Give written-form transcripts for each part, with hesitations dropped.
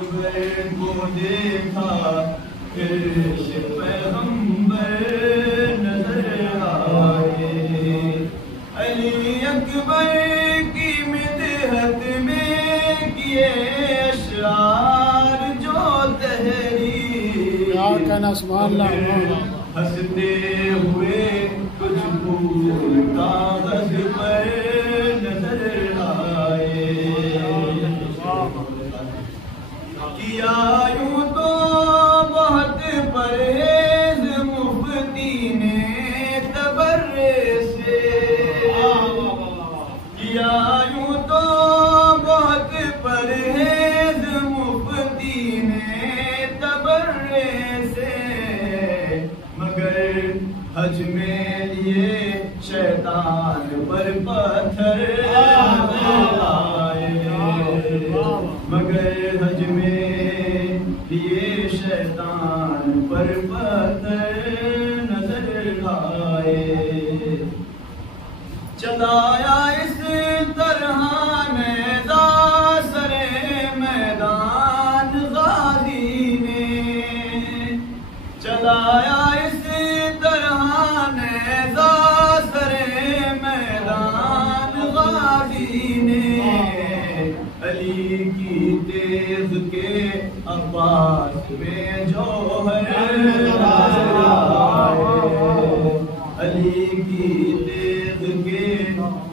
को देखा फिर पैगंबर नजर आए। अली अकबर की मिदहत में किए अशआर जो तहरीर, हंसते हुए कुछ फूल कागज पर नजर आए। किया यूं तो बहुत परहेज मुफ्ती ने तबर्रे से, किया यूं तो बहुत परहेज मुफ्ती ने तबर्रे से, मगर हज में लिए शैतान पर पत्थर आए, मगर हज में लिए शैतान पर पत्थर नजर आए। चलाया इस तरह नेज़ा सरे मैदान गाजी ने, चलाया इस तरह नेज़ा सरे मैदान गाजी ने, अली की तेज के अब्बास में जौहर आए, अली की तेज के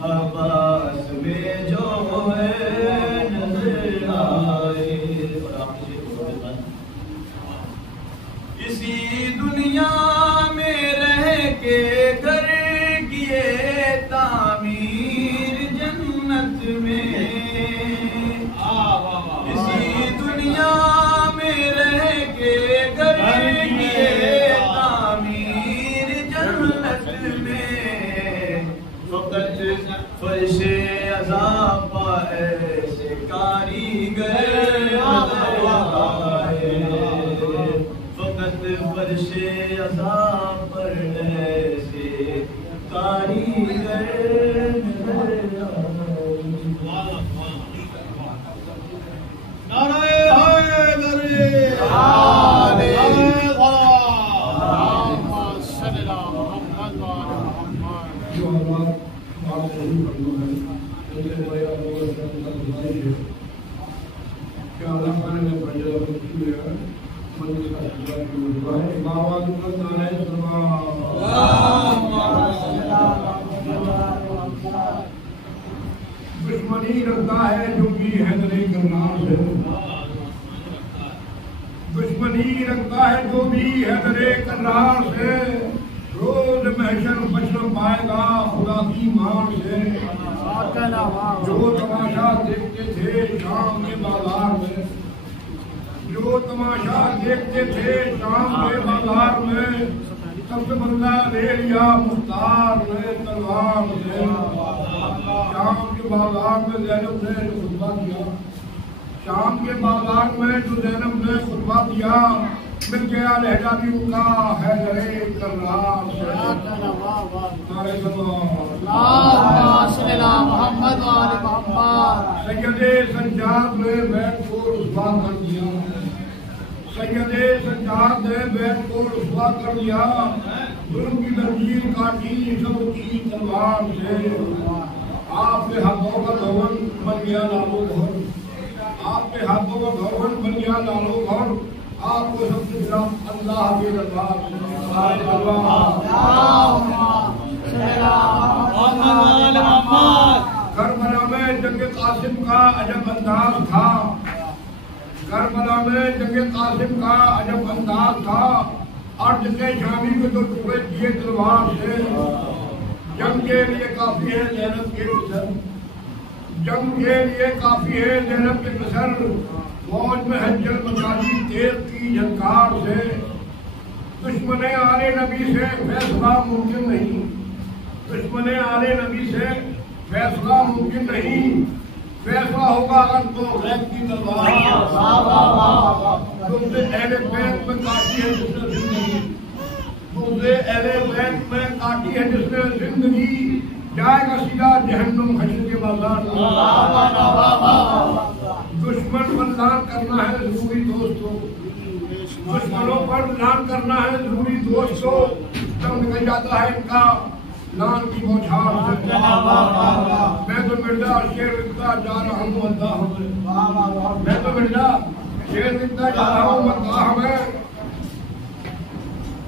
अब्बास में जौहर नजर आए। इसी दुनिया में रह के घर किए तामीर जन्नत में, इसी दुनिया में रह के घर किए तामीर जन्नत में, फकत फर्शे अज़ाब पर ऐसे कारीगर आए, फकत फर्शे अज़ाब पर ऐसे कारीगर नजर आए। नारे हैदरी, नारे दुश्मनी रखता है जो भी हैदरी करनाल से, दुश्मनी रखता है जो भी हैदरी करनाल से, रोज महशर बचन पाएगा खुदा की मान से। जो तमाशा देखते थे शाम के बाजार में, जो तमाशा देखते थे शाम के बाजार में, सबसे बंदा ले लिया मुख्तार ने तलवार से। शाम के बाजार में ज़ैनब ने जो खुतबा दिया, शाम के बाजार में जो ज़ैनब ने खुतबा दिया, मिल गया लहजा भी उनका हैदरे करनाल से। सैयदे सज्जाद ने बैठ को रुसवा कर दिया, सैयदे सज्जाद ने बैठ को रुसवा कर दिया, जुल्म की जंजीर काटी सब की तलवार से। आपके हाथों का धवन बन गया लालो घर, आपके हाथों का धवन बन गया लालो घर, आपको सबसे बड़ा अल्लाह के दरबार से। करबला में जंग कासिम का अजब अंदाज था, करबला में जंग कासिम का अजब अंदाज था, अर्ज के शामी को तो टुकड़े किए तलवार से। जंग के लिए काफी है ज़ैनब के कसर, जंग के लिए काफी है ज़ैनब के कसर, मौज में हंजर मचाली तेज की झंकार से। दुश्मने आले नबी से फैसला मुमकिन नहीं, दुश्मने आले नबी से फैसला मुमकिन नहीं, फैसला होगा अगर तो गैब की तलवार। तुमसे अहले बैत में काटी है जिसने जिंदगी, तुमसे अहले बैत में काटी है जिसने जिंदगी, जाएगा सीधा जहन्नुम हश्र के बाजार। दुश्मन दुश्मन पर लान करना है जरूरी दोस्तों, दुश्मनों पर लान करना है जरूरी दोस्तों, तब निकल जाता है इनका लान की बौछार से। मैं तो मिर्जा शेर लिखता जा रहा हूँ अल्लाह में, मैं तो मिर्जा शेर लिखता जा रहा हूँ अल्लाह में।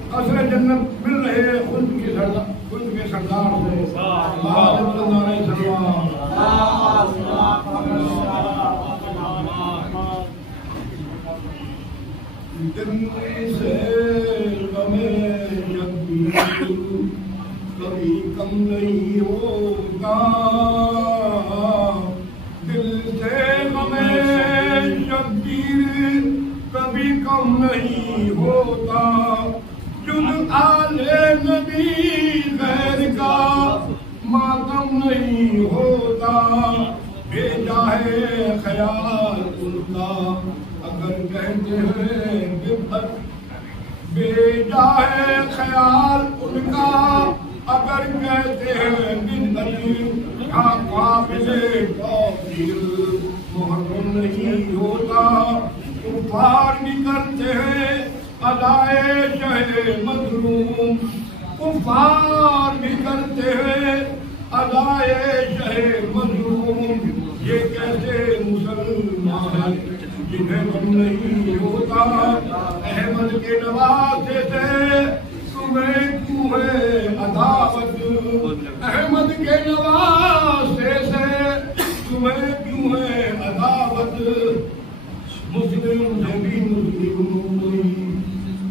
असर जन्नत मिल रहे खुद के सरदार से। दिल से कभी कम नहीं होगा, दिल से शब्बीर कभी कम नहीं होता। जुल आले नबी गैर का मातम नहीं होता, भेजा है ख्याल उनका अगर कहते हैं बिफर, भेजा है ख्याल उनका अगर कहते हैं मुहर्रम नहीं होता। कुफार भी करते हैं अदाए शहे मजलूम, कुफार भी करते हैं अदाए शहे मजलूम। ये कैसे मुसलमान हैं जिन्हें गम नहीं होता। अहमद के नवासे से तुम्हें क्यों है अदावत, अहमद के नवासे से तुम्हें क्यों है अदावत। मुस्लिम से भी मुस्लिम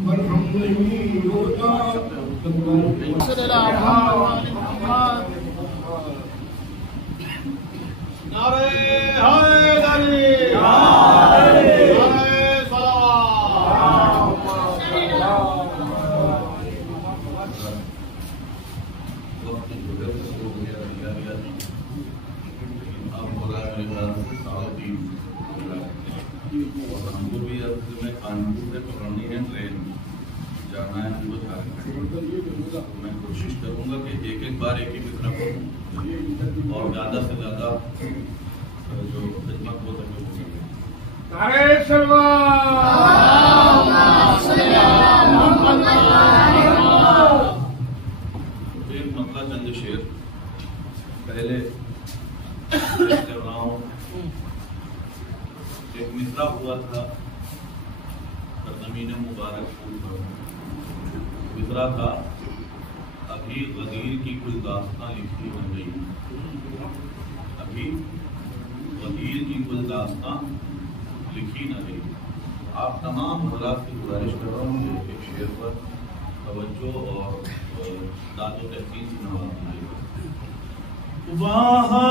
मरहम नहीं होता। नारे हैदरी, हमको भी मैं कानपुर से पकड़नी है ट्रेन, जाना है हमको झारखंड। मैं कोशिश करूंगा कि एक एक बार एक ही तरफ और ज़्यादा से ज़्यादा जो खिदमत हो सके। एक मतलब चंद शेर पहले कर रहा हूँ। एक मिसरा हुआ था ज़मीन मुबारक मिसरा था, अभी गदीर की कोई दास्तां लिखी बन गई, अभी गदीर की कोई दास्तां लिखी न गई। आप तमाम हज़रात से गुजारिश कर रहा हूँ कि एक शेर पर तवज्जो और दादो तहसीन से नवाजिएगा। वहाँ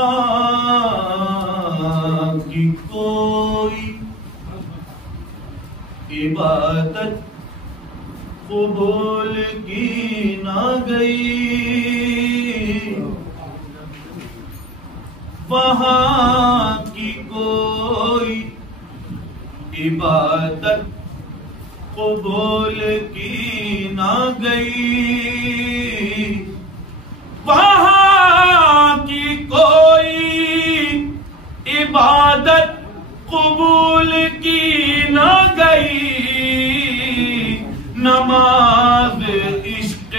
की कोई इबादत कबूल की ना गई, वहाँ की कोई इबादत कबूल की ना गई, वहाँ की कोई इबादत कबूल की ना गई। नमाज इश्क़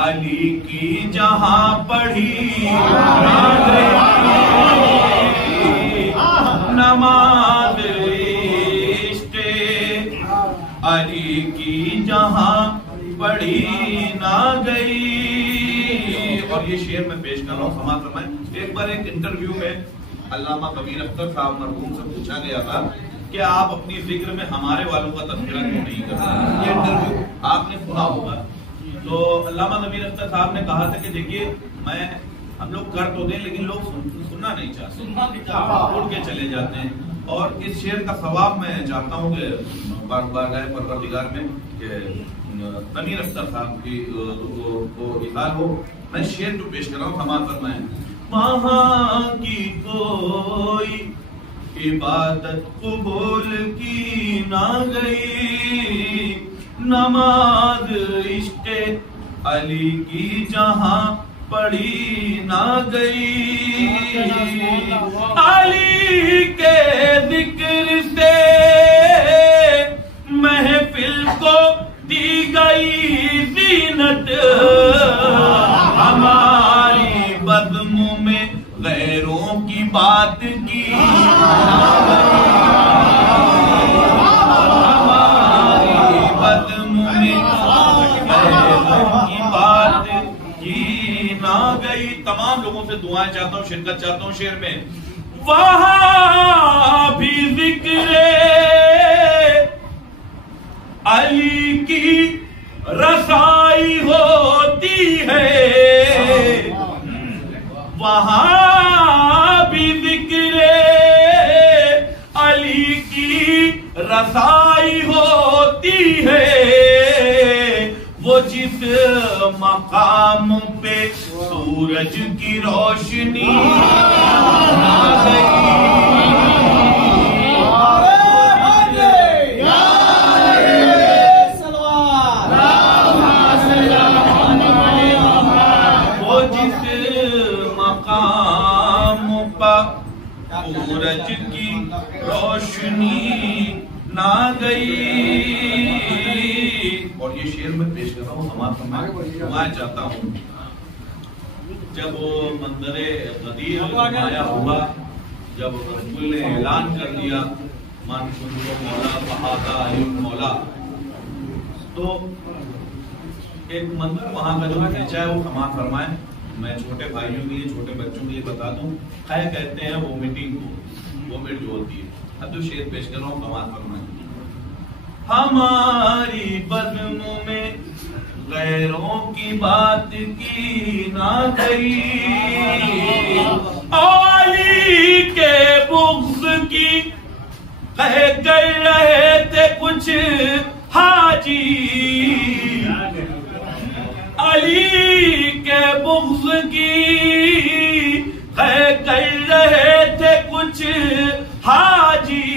अली की जहाँ पढ़ी ना गई, नमाज इश्क़ अली की जहाँ पढ़ी ना गई। और ये शेर मैं पेश कर रहा हूँ, समाज फरमाएं। एक बार एक इंटरव्यू में अल्लामा कबीर अख्तर साहब मरहूम से पूछा गया था कि आप अपनी जिक्र में हमारे वालों का तज़किरा क्यों नहीं करते। ये इंटरव्यू आपने सुना होगा। तो अल्लामा कबीर अख्तर साहब ने कहा था कि देखिए, मैं हम लोग कर तो दें लेकिन लोग सुनना नहीं चाहते, उड़ के चले जाते हैं। और इस शेर का सवाब मैं चाहता हूँ कि बारगाह परवरदिगार में कि कबीर अख्तर साहब की को इज़हार हो। मैं शेर जो पेश कर रहा हूँ, समाज फरमाएं। वहाँ की कोई इबादत कबूल की ना गई, नमाज इश्क़ अली की जहाँ पढ़ी ना गई। अली के जिक्र दुआएं चाहता हूं, शिरकत चाहता हूं शेर में। वहां भी जिक्र अली की रसाई होती है, वहां भी जिक्र अली की रसाई होती है। वो जिस मकाम पे सूरज की रोशनी आ गई, वो जिस मकाम पर सूरज की रोशनी ना गई। और ये शेर में पेश कर रहा हूँ, समाज चाहता हूँ। जब वो मंदिर गदीर नुमाया हुआ, जब रसूल ने ऐलान कर दिया मन सुनो मौला बहादा मौला, तो एक मंदिर वहां का जो खींचा है वो क्षमा फरमाए। मैं छोटे भाइयों के लिए, छोटे बच्चों के लिए बता दूं, कहते हैं वोमिटिंग को, वोमिट जो होती है। अब जो शेर पेश कर रहा हूँ क्षमा फरमाए। हमारी बज़्म में गैरों की बात की ना गई, अली के बुग़्ज़ की कह कर रहे थे कुछ हाजी, अली के बुग़्ज़ की कह कर रहे थे कुछ हाजी,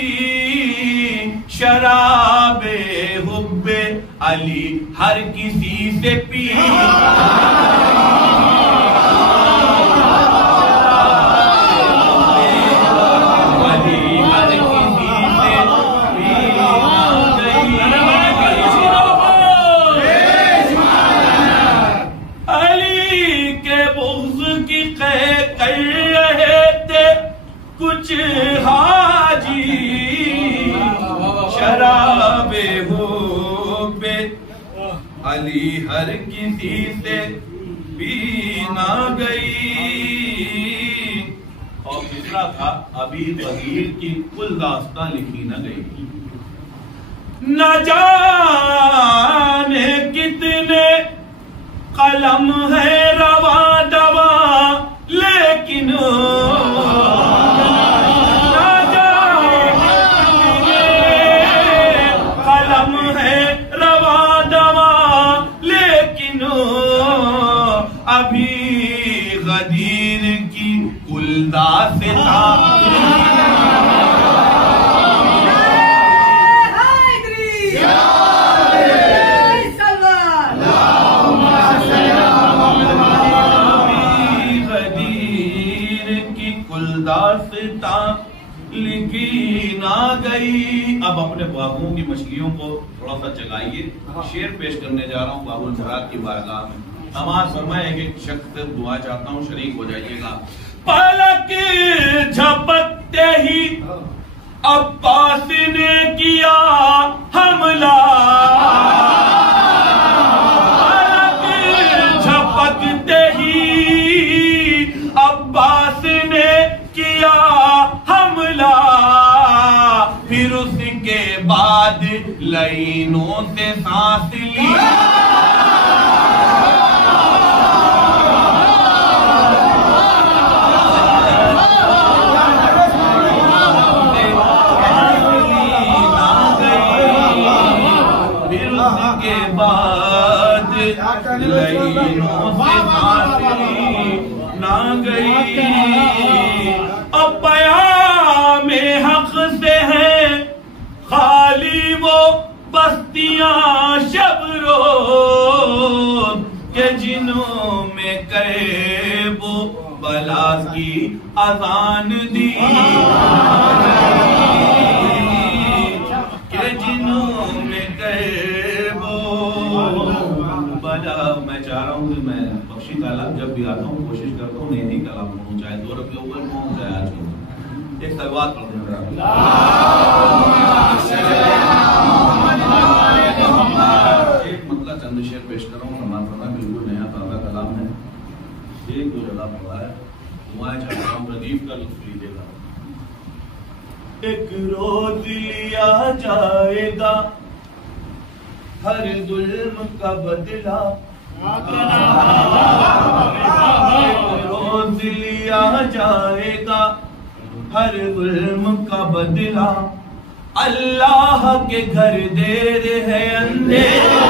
शराबे हुब्बे अली हर किसी से पी, कुछ हाजी, शराबे हुब्बे अली हर किसी से पी ना गई। और दूसरा था अभी बगीर की कुल दास्तां लिखी न गई, न जाने कितने कलम है रवा दवा, लेकिन अभी गदीर की कुलदास्तां लिखी ना गई। अब अपने बाबुओं की मछलियों को थोड़ा सा जगाइए, शेर पेश करने जा रहा हूँ बाबुल मुराद की बारगाह में। नमाज फरमाए, एक शख्स से दुआ चाहता हूँ, शरीक हो जाइएगा। पलक झपकते ही अब्बास ने किया हमला, पलक झपकते ही अब्बास ने किया हमला, फिर उसके बाद लाइनों से सांस ली, के बाद लाइनों से सांस ली ना गई। अब पयामे हक से है खाली वो बस्तियां शब रोज़ के जिनों में करे वो बला की अजान दी, के जिनों में करे वो बला। मैं चाह रहा हूँ कि मैं बख्शी कलाम जब भी आता हूँ कोशिश करता हूँ नई कलाम पढ़ूँ, चाहे 2 रुपये ऊपर पहुँच जाए। आज को एक सलवात पढ़ दूँ, एक मतलब चंद शेर पेश कर रहा हूँ। बिल्कुल नया ताज़ा कलाम है, 1-2 जगह पढ़ा है। दुआ चाहता हूँ रदीफ का लुत्फ लीजिएगा। एक रोज लिया जाएगा हर जुल्म का बदला, एक रोज लिया जाएगा हर जुल्म का बदला। अल्लाह के घर देर है अंधेरा,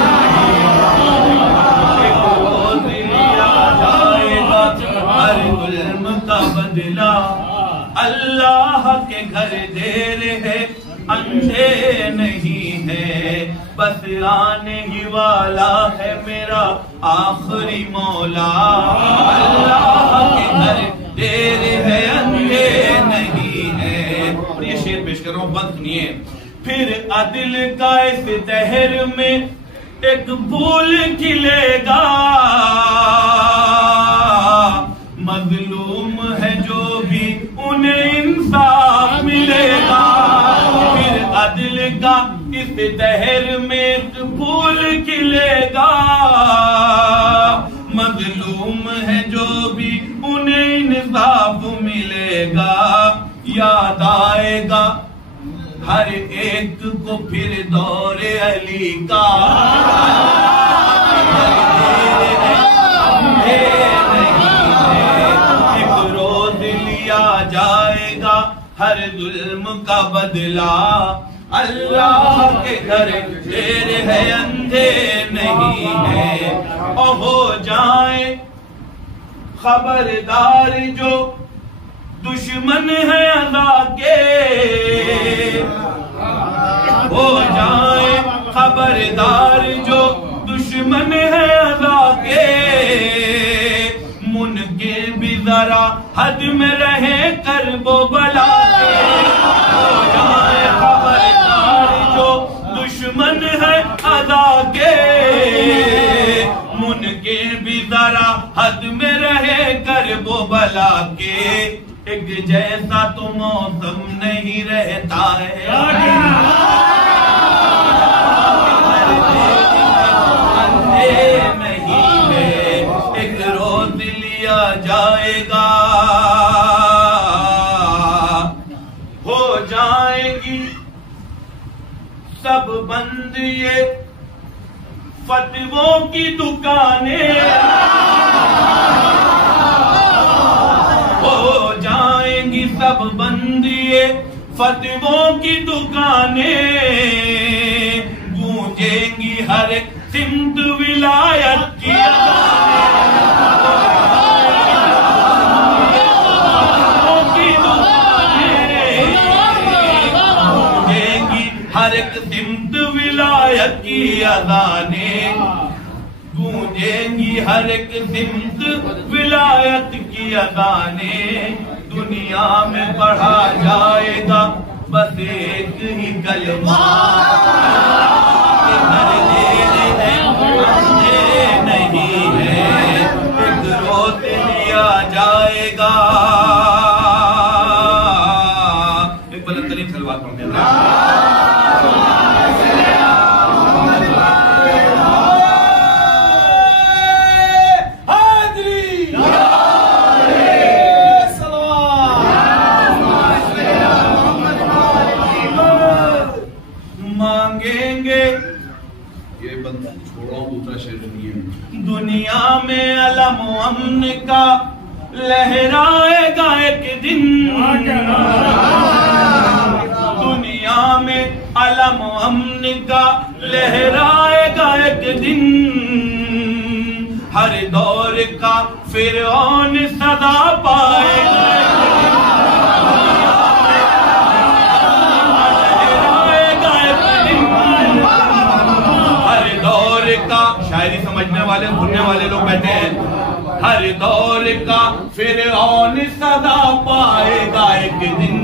एक रोज लिया जाएगा हर जुल्म का बदला। अल्लाह के घर देर है अंधे नहीं है, बस आने ही वाला है मेरा आखिरी मौला। अल्लाह के घर देर है अंधे नहीं है। और ये शेर पेश कर रहा हूं, बंद सुनिए। फिर अदिल का इस दहर में एक फूल खिलेगा, मजलूम है जो भी उन्हें इंसाफ मिलेगा। फिर अदिल का इस दहर में एक फूल खिलेगा, मजलूम है जो भी उन्हें इंसाफ मिलेगा। याद आएगा हर एक को फिर दौरे अली का, एक रोज लिया जाएगा हर जुल्म का बदला। अल्लाह के घर देर है अंधे नहीं है, और हो जाए खबरदार जो दुश्मन है अदा के, हो जाए खबरदार जो दुश्मन है अदा के। मुनके भी जरा हद में रहे कर वो बला के, हो जाए खबरदार जो दुश्मन है अदा के। मुनके भी जरा हद में रहे कर वो बला के। एक जैसा तो मौसम नहीं रहता है, नहीं है। एक रोज लिया जाएगा, हो जाएगी सब बंद ये फतवों की दुकानें, हो जाएंगी सब बंद ये फतवों की दुकानें। गूंजेंगी हर एक सिमत विलायत की गूंजेंगी हर एक सिमत विलायत की अज़ानें, गूंजेंगी हर एक सिमत विलायत की अज़ानें। दुनिया में पढ़ा जाएगा बस एक ही कलमा, नहीं है। एक रोज लिया जाएगा, एक बुलंद तरीन सलवात पढ़ते हैं। दुनिया में अलम अमन का लहराएगा एक दिन, दुनिया में अलम अमन का लहराएगा एक दिन। हर दौर का फिरौन सदा पाएगा, का शायरी समझने वाले सुनने वाले लोग कहते हैं, हर दौर का फिरौन सदा पाएगा एक दिन।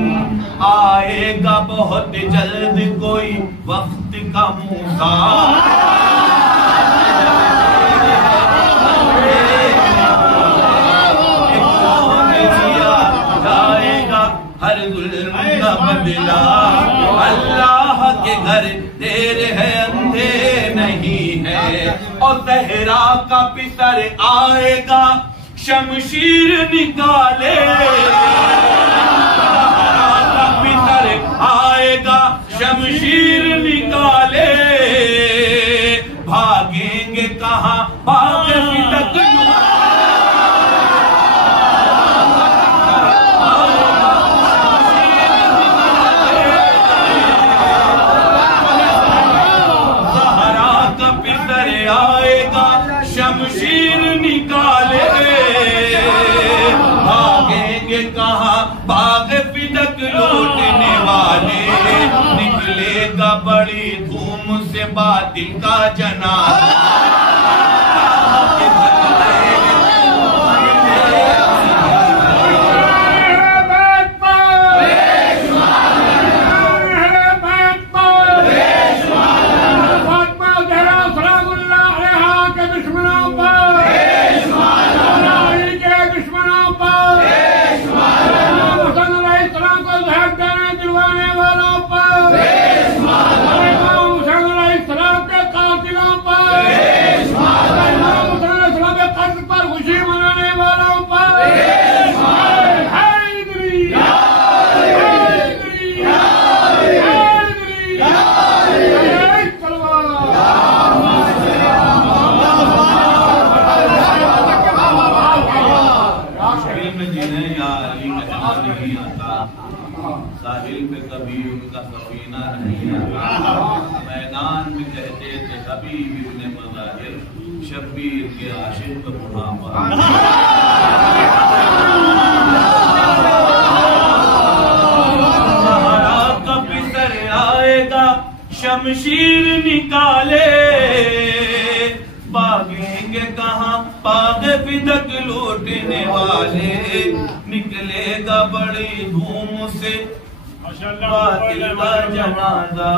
आएगा बहुत जल्द कोई वक्त का मूसा, जाएगा हर जुल्म का बदला। अल्लाह के घर देर है अंधे नहीं है, और सहरा का पितर आएगा शमशीर निकाले पितर आएगा शमशीर निकाले भागेंगे कहाँ भाग तक शमशीर निकाले भागेंगे कहाँ भाग पिदक लौटने वाले निकलेगा बड़ी धूम से बातिल का जनाजा साहिल पे कभी उनका सफीना नहीं आता मैदान में कहते थे हबीब इब्ने मज़ाहिर शब्बीर के आशिक बुढ़ापा का पितर आएगा शमशीर निकाले भागेंगे कहाँ भाग पिदक लौटने वाले निकलेगा बड़ी धूम से बातिल का जनाजा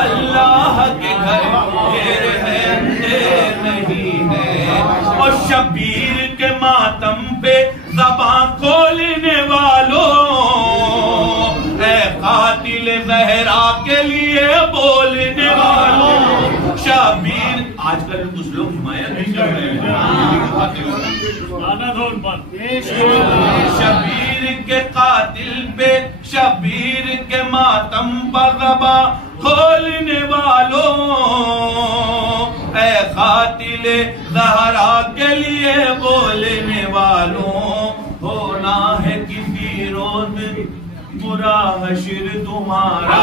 अल्लाह के घर ढेर है अंधेर नहीं है और शबीर के मातम पे ज़बां खोलने वालों ऐ कातिल ज़हरा के लिए बोलने वालों शबीर आजकल कुछ लोग हिमायत नहीं कर रहे हैं शबीर के कातिल पे शबीर के मातम पर ज़बां खोलने वालों ऐ कातिल ज़हरा के लिए बोलने वालों होना है किसी रोज बुरा हश्र तुम्हारा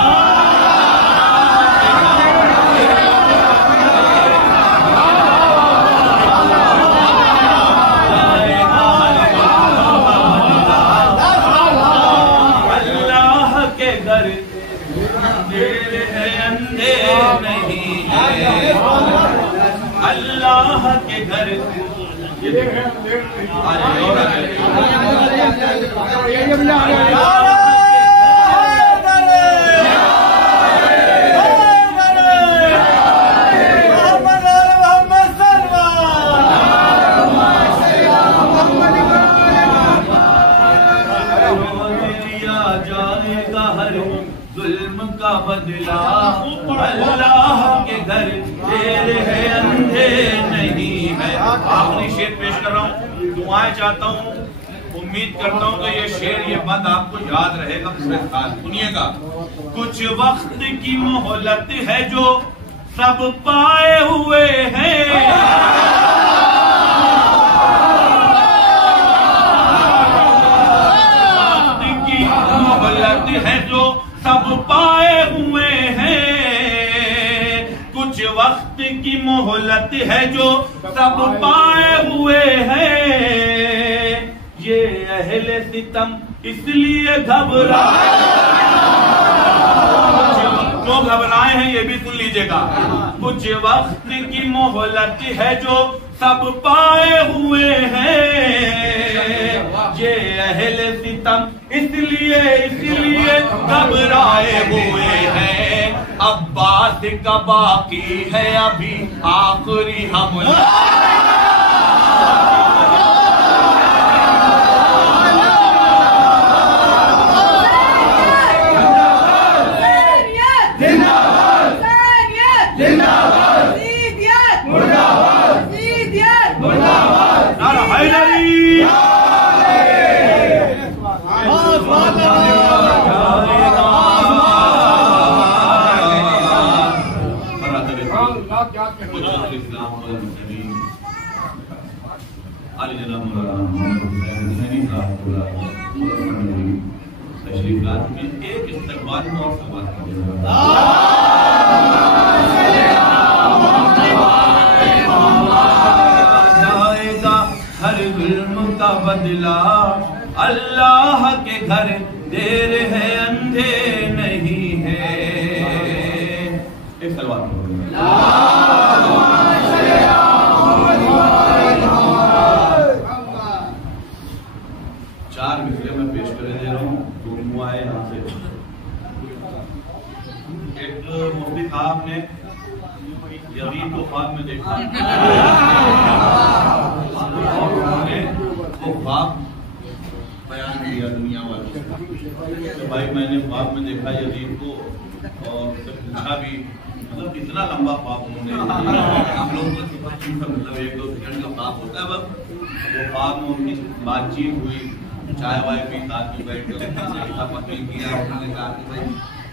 अल्लाह के घर जाएगा हर जुल्म का बदला अल्लाह के घर देर है अंधे नहीं है। आखिरी शेर पेश कर रहा हूँ, दुआएं चाहता हूँ, उम्मीद करता हूँ कि ये शेर ये बात आपको याद रहेगा पूरे साल। सुनिएगा, कुछ वक्त की मोहलत है जो सब पाए हुए हैं, है जो सब पाए हुए हैं, कुछ वक्त की मोहलत है जो सब पाए हुए हैं। ये अहले सितम इसलिए घबराए, क्यों घबराए हैं ये भी सुन लीजिएगा। कुछ वक्त की मोहलत है जो सब पाए हुए हैं, ये अहले सितम इसलिए घबराए हुए हैं। अब्बास का बाकी है अभी आखिरी हमला, अल्लाह क्या कहते हैं। अली जनाब मौलाना मोहम्मद हुसैन हुसैनी साहब तशरीफ लाते में एक इस्तकबाल में और सवाल जाएगा हर जुल्म का बदला, अल्लाह के घर देर है अंधे नहीं है। एक सवाल 4 मिसरे में पेश कर दे रहा हूँ। तो आए यहाँ से एक मुफ्ती साहब ने यजीद को ख्वाब में देखा और उन्होंने वो ख्वाब बयान किया दुनिया वालों से। तो भाई मैंने ख्वाब में देखा यजीद को और पूछा भी, मतलब कितना लंबा ख्वाब उन्होंने, हम लोग मतलब 1-2 सेकंड का ख्वाब होता है। बस वो ख्वाब में उनकी बातचीत हुई, चाय वाय पी, साथ में बैठ कर पत्नी किया। उन्होंने कहा कि भाई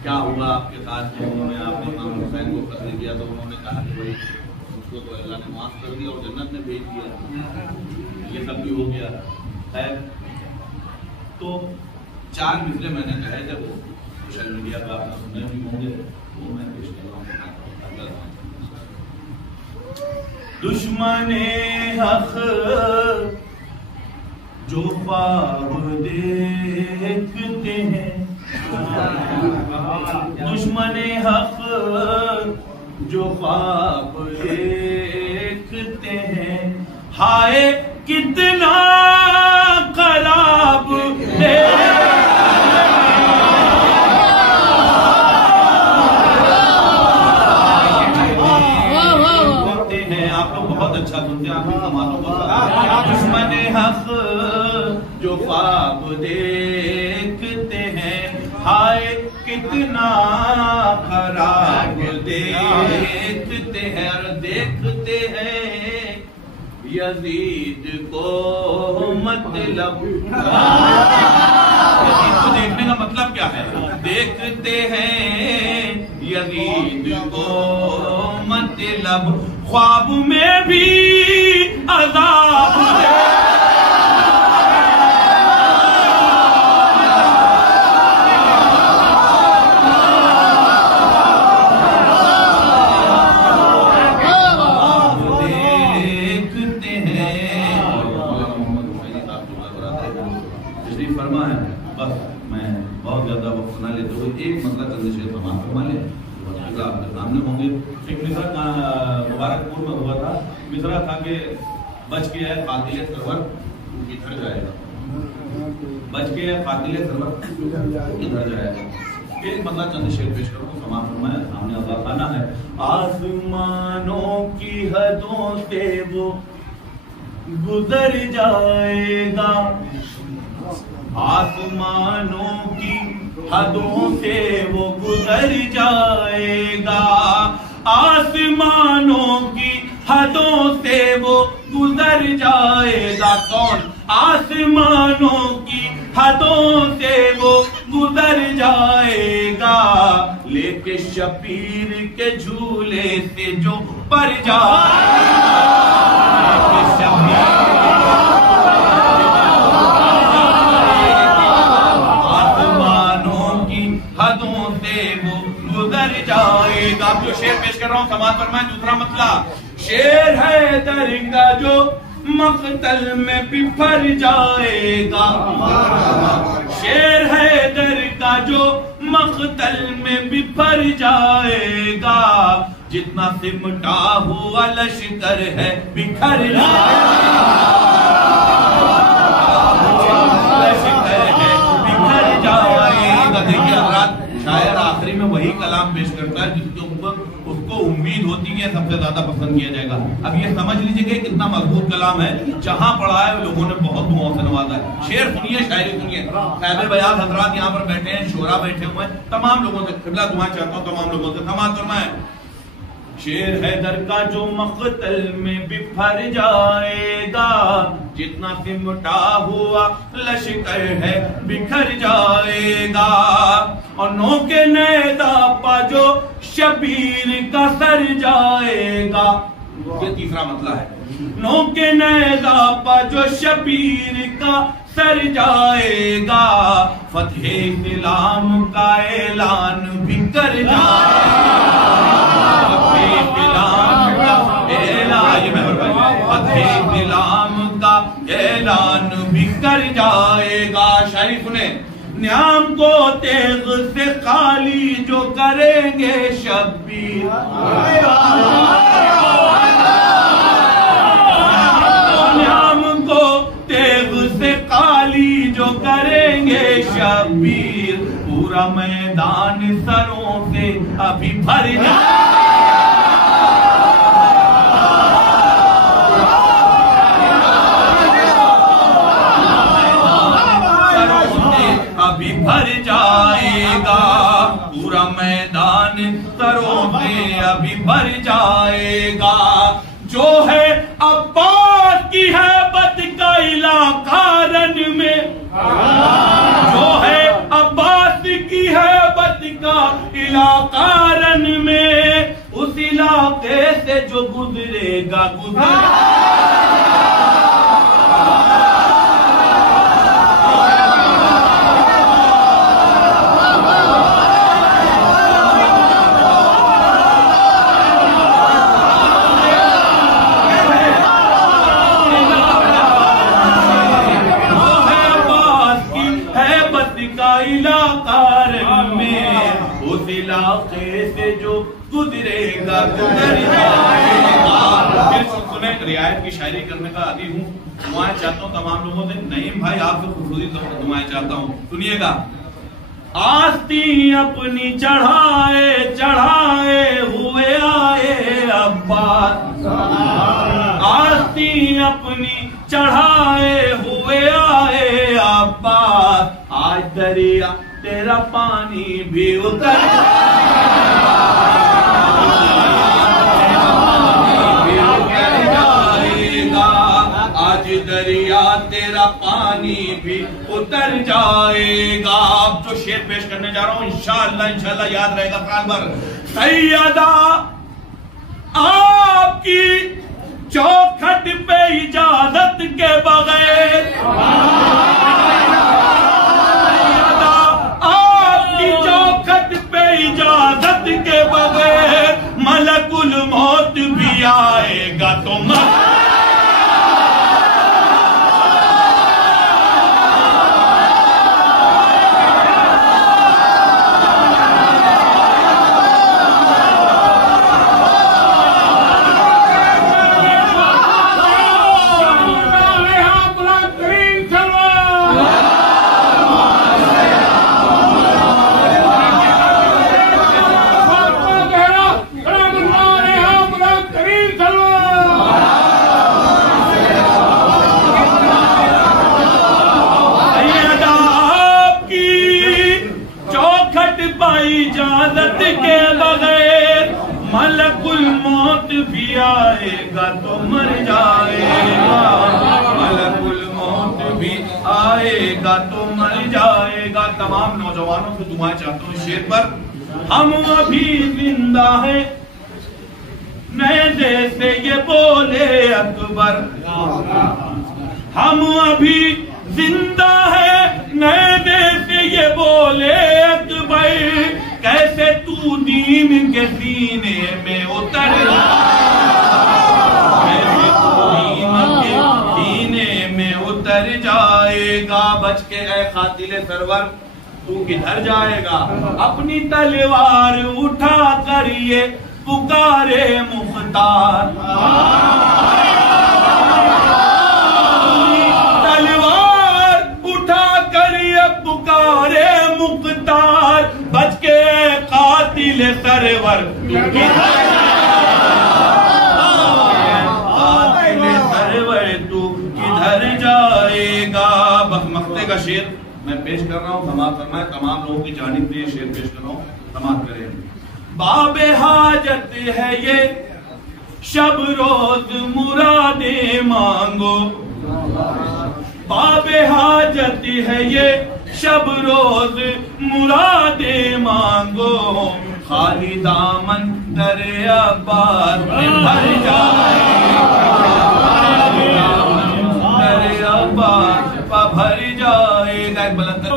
क्या हुआ आपके साथ, जो उन्होंने आपने इमाम हुसैन को कत्ल किया, तो उन्होंने कहा कि भाई उसको तो अल्लाह ने माफ कर दिया और जन्नत में भेज दिया। ये सब भी हो गया है। तो 4 मिसरे मैंने कहे थे, वो सोशल मीडिया का आपने सुने भी होंगे, वो मैं पेश कर रहा हूँ। दुश्मने हक जो ख्वाब देखते हैं, दुश्मने हक जो ख्वाब देखते हैं, हाय कितना खराब होते हैं। आप लोग बहुत अच्छा सुनते हैं, आपको मालूम होगा। दुश्मने हक जो ख्वाब देखते हैं, हाय कितना खराब देखते हैं। और देखते हैं यजीद को, मतलब यजीद को देखने का मतलब क्या है? देखते हैं यजीद को, मतलब ख्वाब में भी अज़ाब फरमा है। बस मैं बहुत ज्यादा वक्त बना लेते हुए एक मतलब चंद्रशेखर फरमा फरमा ले आपके सामने होंगे। एक मिसरा मुबारकपुर में हुआ था, मिसरा था कि बच के है कातिल सरवर किधर जाएगा, बच के है कातिल सरवर किधर जाएगा। एक मतलब चंद्रशेखर पेश करूँ, फरमा फरमाया सामने अल्लाह खाना है। आसमानों की हदों से वो गुजर जाएगा, आसमानों की हदों से वो गुजर जाएगा, आसमानों की हदों से वो गुजर जाएगा। कौन? आसमानों की हदों से वो गुजर जाएगा, लेके शबीर के झूले से जो पर जाएगा, हदों से वो गुजर जाएगा। जो शेर पेश कर रहा हूँ समाज फरमाए। दूसरा मतलब, शेर है दर का जो मक्तल में बिफर जाएगा, शेर है दर का जो मक्तल में बिफर जाएगा, जितना सिमटा हुआ लश्कर है बिखर जाएगा, लश्कर है बिखर जाएगा। देखिए शायर आखिरी में वही कलाम पेश करता है जिसके ऊपर उसको उम्मीद होती है सबसे ज्यादा पसंद किया जाएगा। अब ये समझ लीजिए कि कितना मजबूत कलाम है, जहां पढ़ा है लोगों ने बहुत दुआओं से नवाजा है। शेर सुनिए, शायरी सुनिए। साहिब बयान हजरात यहाँ पर बैठे हैं, शोरा बैठे हुए हैं, तमाम लोगों से खिबला दुआ चाहता हूँ, तमाम लोगों से समाज फरमाए। शेर हैदर का जो मक़तल में बिफर जाएगा, जितना सिमटा हुआ लश्कर है बिखर जाएगा, और नो के नैदा पा जो शबीर का सर जाएगा, ये तीसरा मतलब है। नो के नैदा पा जो शबीर का सर जाएगा, फतेह इस्लाम का ऐलान भी कर जाएगा। फतेह इस्लाम का ऐलान भी कर जाएगा। शायरी सुने। न्याम को तेग से खाली जो करेंगे शब्बीर, न्याम को तेग से खाली जो करेंगे शब्बीर, पूरा मैदान सरों से अभी भर जाएगा। भर जाएगा पूरा मैदान सरों से अभी भर जाएगा। जो है अब्बास की हैबत का इलाका रन में, जो है अब्बास की हैबत का इलाका रन में, उस इलाके से जो गुजरेगा से जो गुजरेगा गुजर जाएगा। फिर सुने, रियायत की शायरी करने का आदी हूँ, दुआएं चाहता हूँ तमाम लोगों से। नईम भाई आपसे खुशूसी दुआएं चाहता हूँ, सुनिएगा। आस्ती अपनी चढ़ाए चढ़ाए हुए आए अब्बास, आस्ती अपनी चढ़ाए हुए आए अब्बास, आज दरिया तेरा पानी भी उतर जाएगा, आज दरिया तेरा पानी भी उतर जाएगा। अब जो शेर पेश करने जा रहा हूं इंशाअल्लाह इंशाअल्लाह याद रहेगा साल भर। सैयदा आपकी चौखट पे इजाजत के बगैर, चौखट पे इजाजत के बगैर मलकुल मौत भी आएगा तो इजाजत के बगैर मलकुल मौत भी आएगा तो मर जाएगा, मलकुल मौत भी आएगा तो मर जाएगा। तमाम नौजवानों से दुआएं चाहता हूँ शेर पर। हम अभी जिंदा है नए जैसे ये बोले अकबर, हम अभी जिंदा है नए जैसे ये बोले अकबर, कैसे तू दीन के सीने में उतर, कैसे तू दीन के सीने में उतर जाएगा। बच के ऐ खातिले सरवर तू किधर जाएगा, अपनी तलवार उठा कर ये पुकारे मुख्तार, तलवार उठा कर ये पुकारे मुख्तार, बच के कातिल सरवर कातिल सरवर तू किधर जाएगा। बस मक्ते का शेर मैं पेश कर रहा हूँ, समाप्त करना है। तमाम लोगों की जानिब से ये शेर पेश कर रहा हूँ, समाप्त करें। बाबे हाजत है ये शब रोज मुरादे मांगो, बाबे हाजत है ये शब रोज मुरादे मांगो, खाली दामन दरे अब्बास में भर जाए, दरे अब्बास पर भर जाए। बुलंद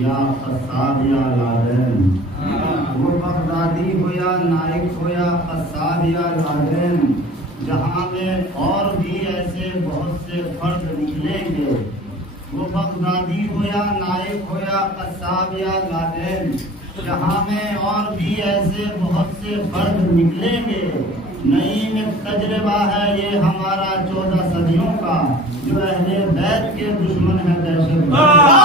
या कसाब या लादेन, वो बगदादी हो या नाइक हो या कसाब या लादेन, जहाँ में और भी ऐसे बहुत से फर्द निकलेंगे। वो बगदादी हो या नाइक हो या कसाब या लादेन, जहाँ में और भी ऐसे बहुत से फर्द निकलेंगे। नईम तजर्बा है ये हमारा 14 सदियों का, जो अहले बैत के दुश्मन है दहशतगर्द।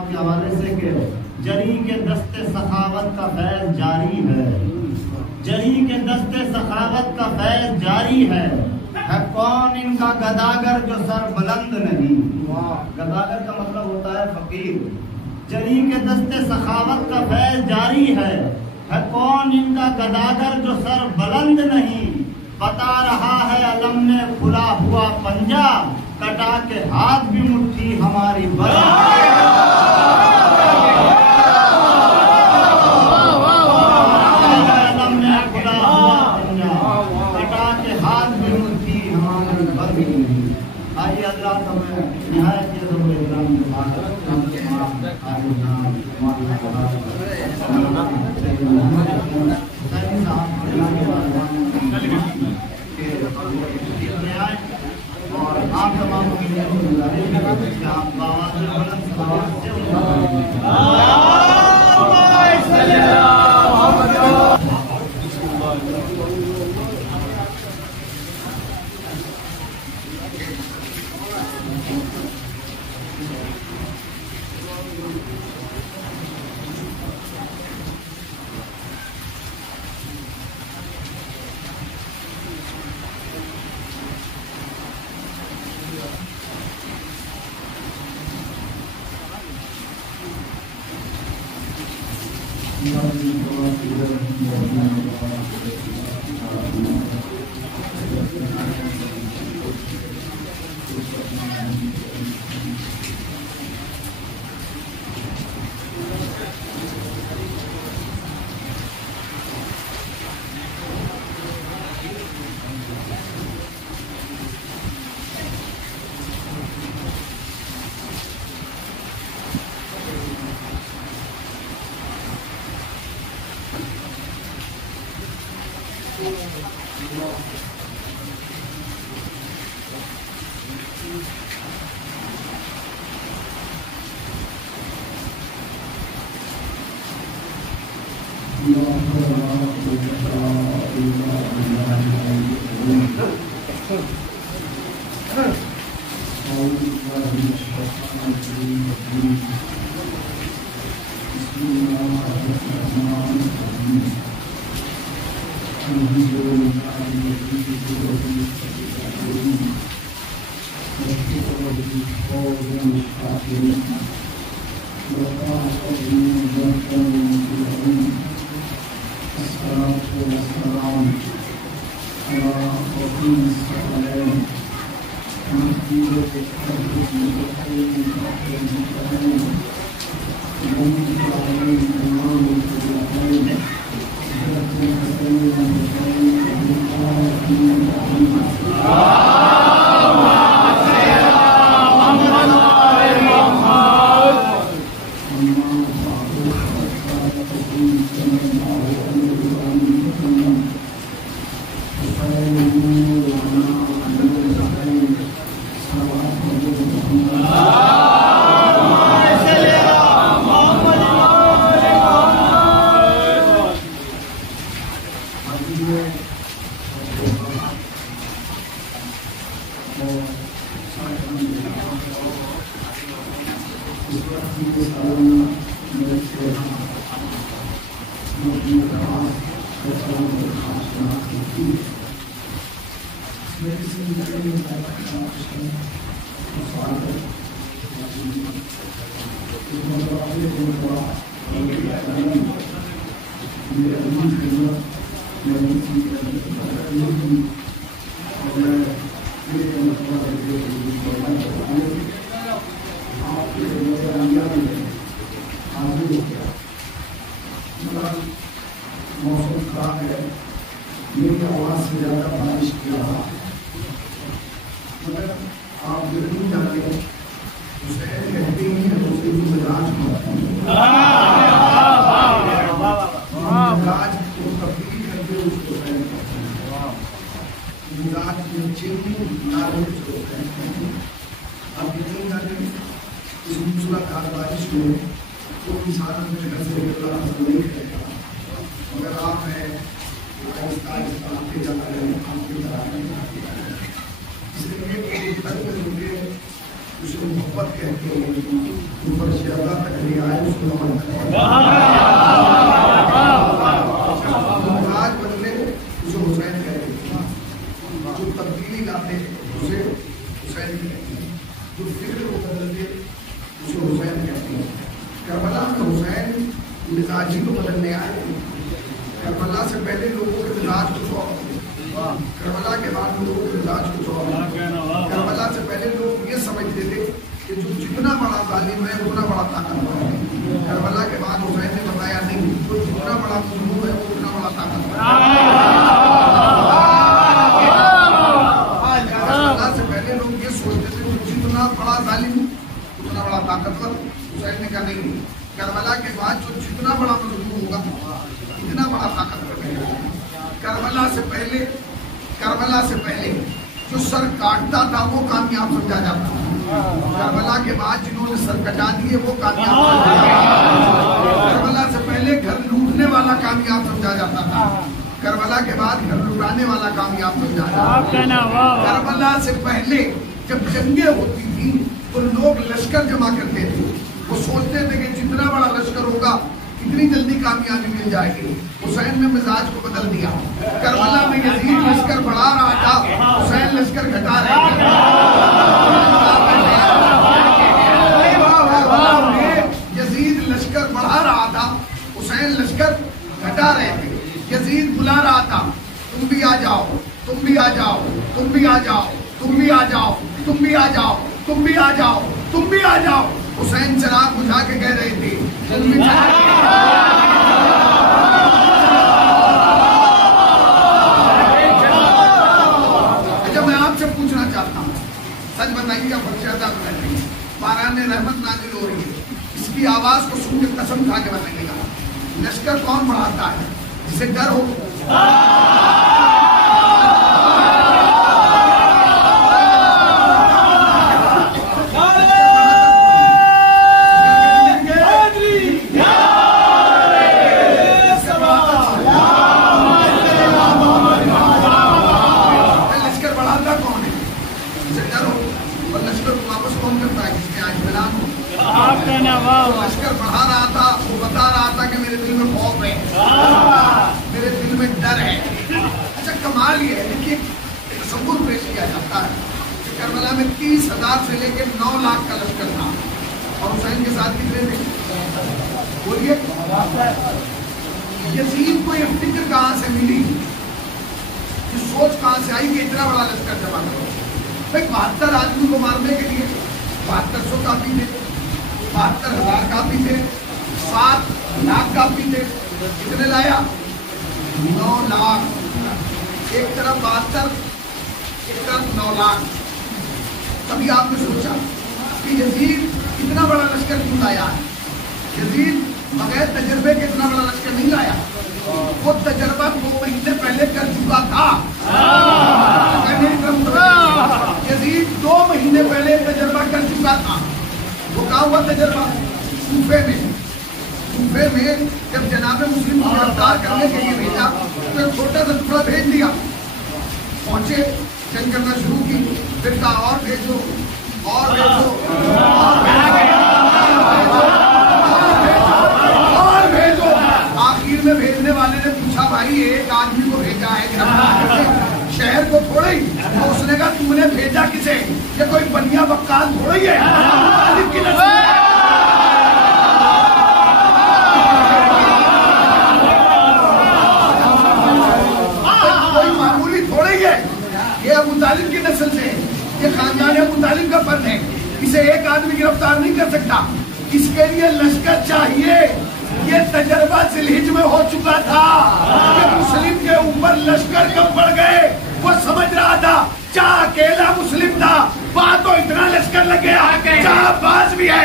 के हवाले से के जरी के दस्ते सखावत का फैज जारी है, जरी के दस्ते सखावत का फैज जारी है कौन इनका गदागर जो सर बुलंद नहीं। गदागर का मतलब होता है फकीर। जरी के दस्ते सखावत का फैज जारी है कौन इनका गदागर जो सर बुलंद नहीं। बता रहा है अलम में खुला हुआ पंजा, कटा के हाथ भी मुट्ठी हमारी बंद। अलम में खुला हुआ पंजा, कटा के हाथ भी मुट्ठी हमारी बंद। आइए अल्लाह तुम्हें निहायत के दो इकराम के बाद और आप तमाम की गुजारिश है कि आप आवाज़ बुलंद से मौसम खराब है, मेरी आवाज़ से ज़्यादा बारिश की रहा, मगर आप जरूर जाने उसे कहते ही है उसे मिजाज मिजाज को तब्दील करके उसको मिजाज में चेंजिंग डालने उसको कहते हैं। आप यकीन जाने इस मूसलाधार बारिश में तो इंसान अपने घर से निकलना नहीं करेगा, मगर आप हैं आहिस्ता आहिस्ता आपके जाते हैं, आपके जाते हैं, इसलिए मुझे उसे मोहब्बत कहते हैं, ऊपर से अल्लाह तक ले आए उसको आज बदले उसे हुसैन कहते हैं, जो तब्दीली लाते उसे हुसैन कहते हैं, जो फिक्र को बदलते उसे हुसैन कहते हैं। करबला में हुसैन मिजाजी को बदलने आए। करबला से पहले लोगों के मिजाज कुछ और, करबला के बाद लोगों के मिजाज कुछ और। करबला से पहले लोग ये समझते थे कि जो जितना बड़ा जालिम है उतना बड़ा ताकतवर है। करबला के बाद हुसैन ने बताया नहीं, जो जितना बड़ा मजलूम है वो उतना बड़ा ताकतवर है। करबला से पहले लोग ये सोचते थे कि जितना बड़ा जालिम उतना बड़ा ताकतवर। हुसैन ने कहा नहीं, करबला के बाद जो जितना बड़ा मजलूम होगा इतना बड़ा ताकतवर है। करबला से पहले जो सर काटता था वो कामयाब समझा जाता था। करबला के बाद जिन्होंने सर कटा दिए वो कामयाब समझा जाता था। करबला से पहले घर लूटने वाला कामयाब समझा जाता था, करबला के बाद घर लुटाने वाला कामयाब समझा जाता था। करबला से पहले जब जंगें होती थी तो लोग लश्कर जमा करते थे, वो सोचते थे कि जितना बड़ा लश्कर होगा इतनी जल्दी कामयाबी मिल जाएगी। हुसैन ने मिजाज को बदल दिया। करबला में यजीद लश्कर बढ़ा रहा था, हुसैन लश्कर घटा रहे थे। यजीद लश्कर बढ़ा रहा था, हुसैन लश्कर घटा रहे थे। यजीद बुला रहा था, तुम भी आ जाओ, तुम भी आ जाओ, तुम भी आ जाओ, तुम भी आ जाओ, तुम भी आ जाओ, तुम भी आ जाओ, तुम भी आ जाओ। हुसैन चिराग बुझा के कह रहे थे तुम भी अच्छा, मैं आपसे पूछना चाहता हूँ, सच बताइएगा, फर्शदा बताइए, बारान रहमत नाजिल हो रही है, इसकी आवाज को सुन के कसम खा के बताइएगा, लश्कर कौन बढ़ाता है? जिसे डर हो। लश्कर बढ़ा रहा था, वो बता रहा था कि मेरे दिल में खौफ है, मेरे दिल में डर है। अच्छा, कमाल ये है कि तसव्वुर पेश किया जाता है कि करबला में 30,000 से लेकर 9 लाख का लश्कर था और हुसैन के साथ कितने थे? बोलिए। यजीद को ये फिक्र कहाँ से मिली, ये सोच कहाँ से आई कि इतना बड़ा लश्कर जमा करो? भाई 72 आदमी को मारने के लिए 7200 काफी थे, 72,000 काफी थे, 7 लाख काफी थे। कितने लाया? 9 लाख। एक तरफ 72, एक तरफ 9 लाख। तभी आपने सोचा कि यजीद इतना बड़ा लश्कर क्यों लाया है? यजीद बगैर तजर्बे के इतना बड़ा लश्कर नहीं लाया, वो तजर्बा 2 महीने पहले कर चुका था। यजीद 2 महीने पहले तजर्बा कर चुका था। वो कहा हुआ तजर्बा सूफे में जब जनाब मुस्लिम को गिरफ्तार करने के लिए भेजा तो छोटा सा टुकड़ा भेज दिया। पहुंचे, जंग करना शुरू की, फिर कहा और भेजो, और भेजो, और भेजो। आखिर में भेजने वाले ने पूछा, भाई एक आदमी को भेजा है शहर को थोड़ा ही? तो उसने कहा, तूने भेजा किसे? ये कोई बनिया बक्काल थोड़ा ही है। कोई मामूली थोड़ा ही है। ये अबू तालिब की नस्ल से, ये खानदान अबू तालिब का फर्द है। इसे एक आदमी गिरफ्तार नहीं कर सकता। इसके लिए लश्कर चाहिए। ये तजर्बा जिलहिज में हो चुका था कि मुस्लिम के ऊपर लश्कर कब बढ़ गए। वो समझ रहा था चाह अकेला मुस्लिम था, वहां तो इतना लश्कर लग गया, चाह बाज भी है।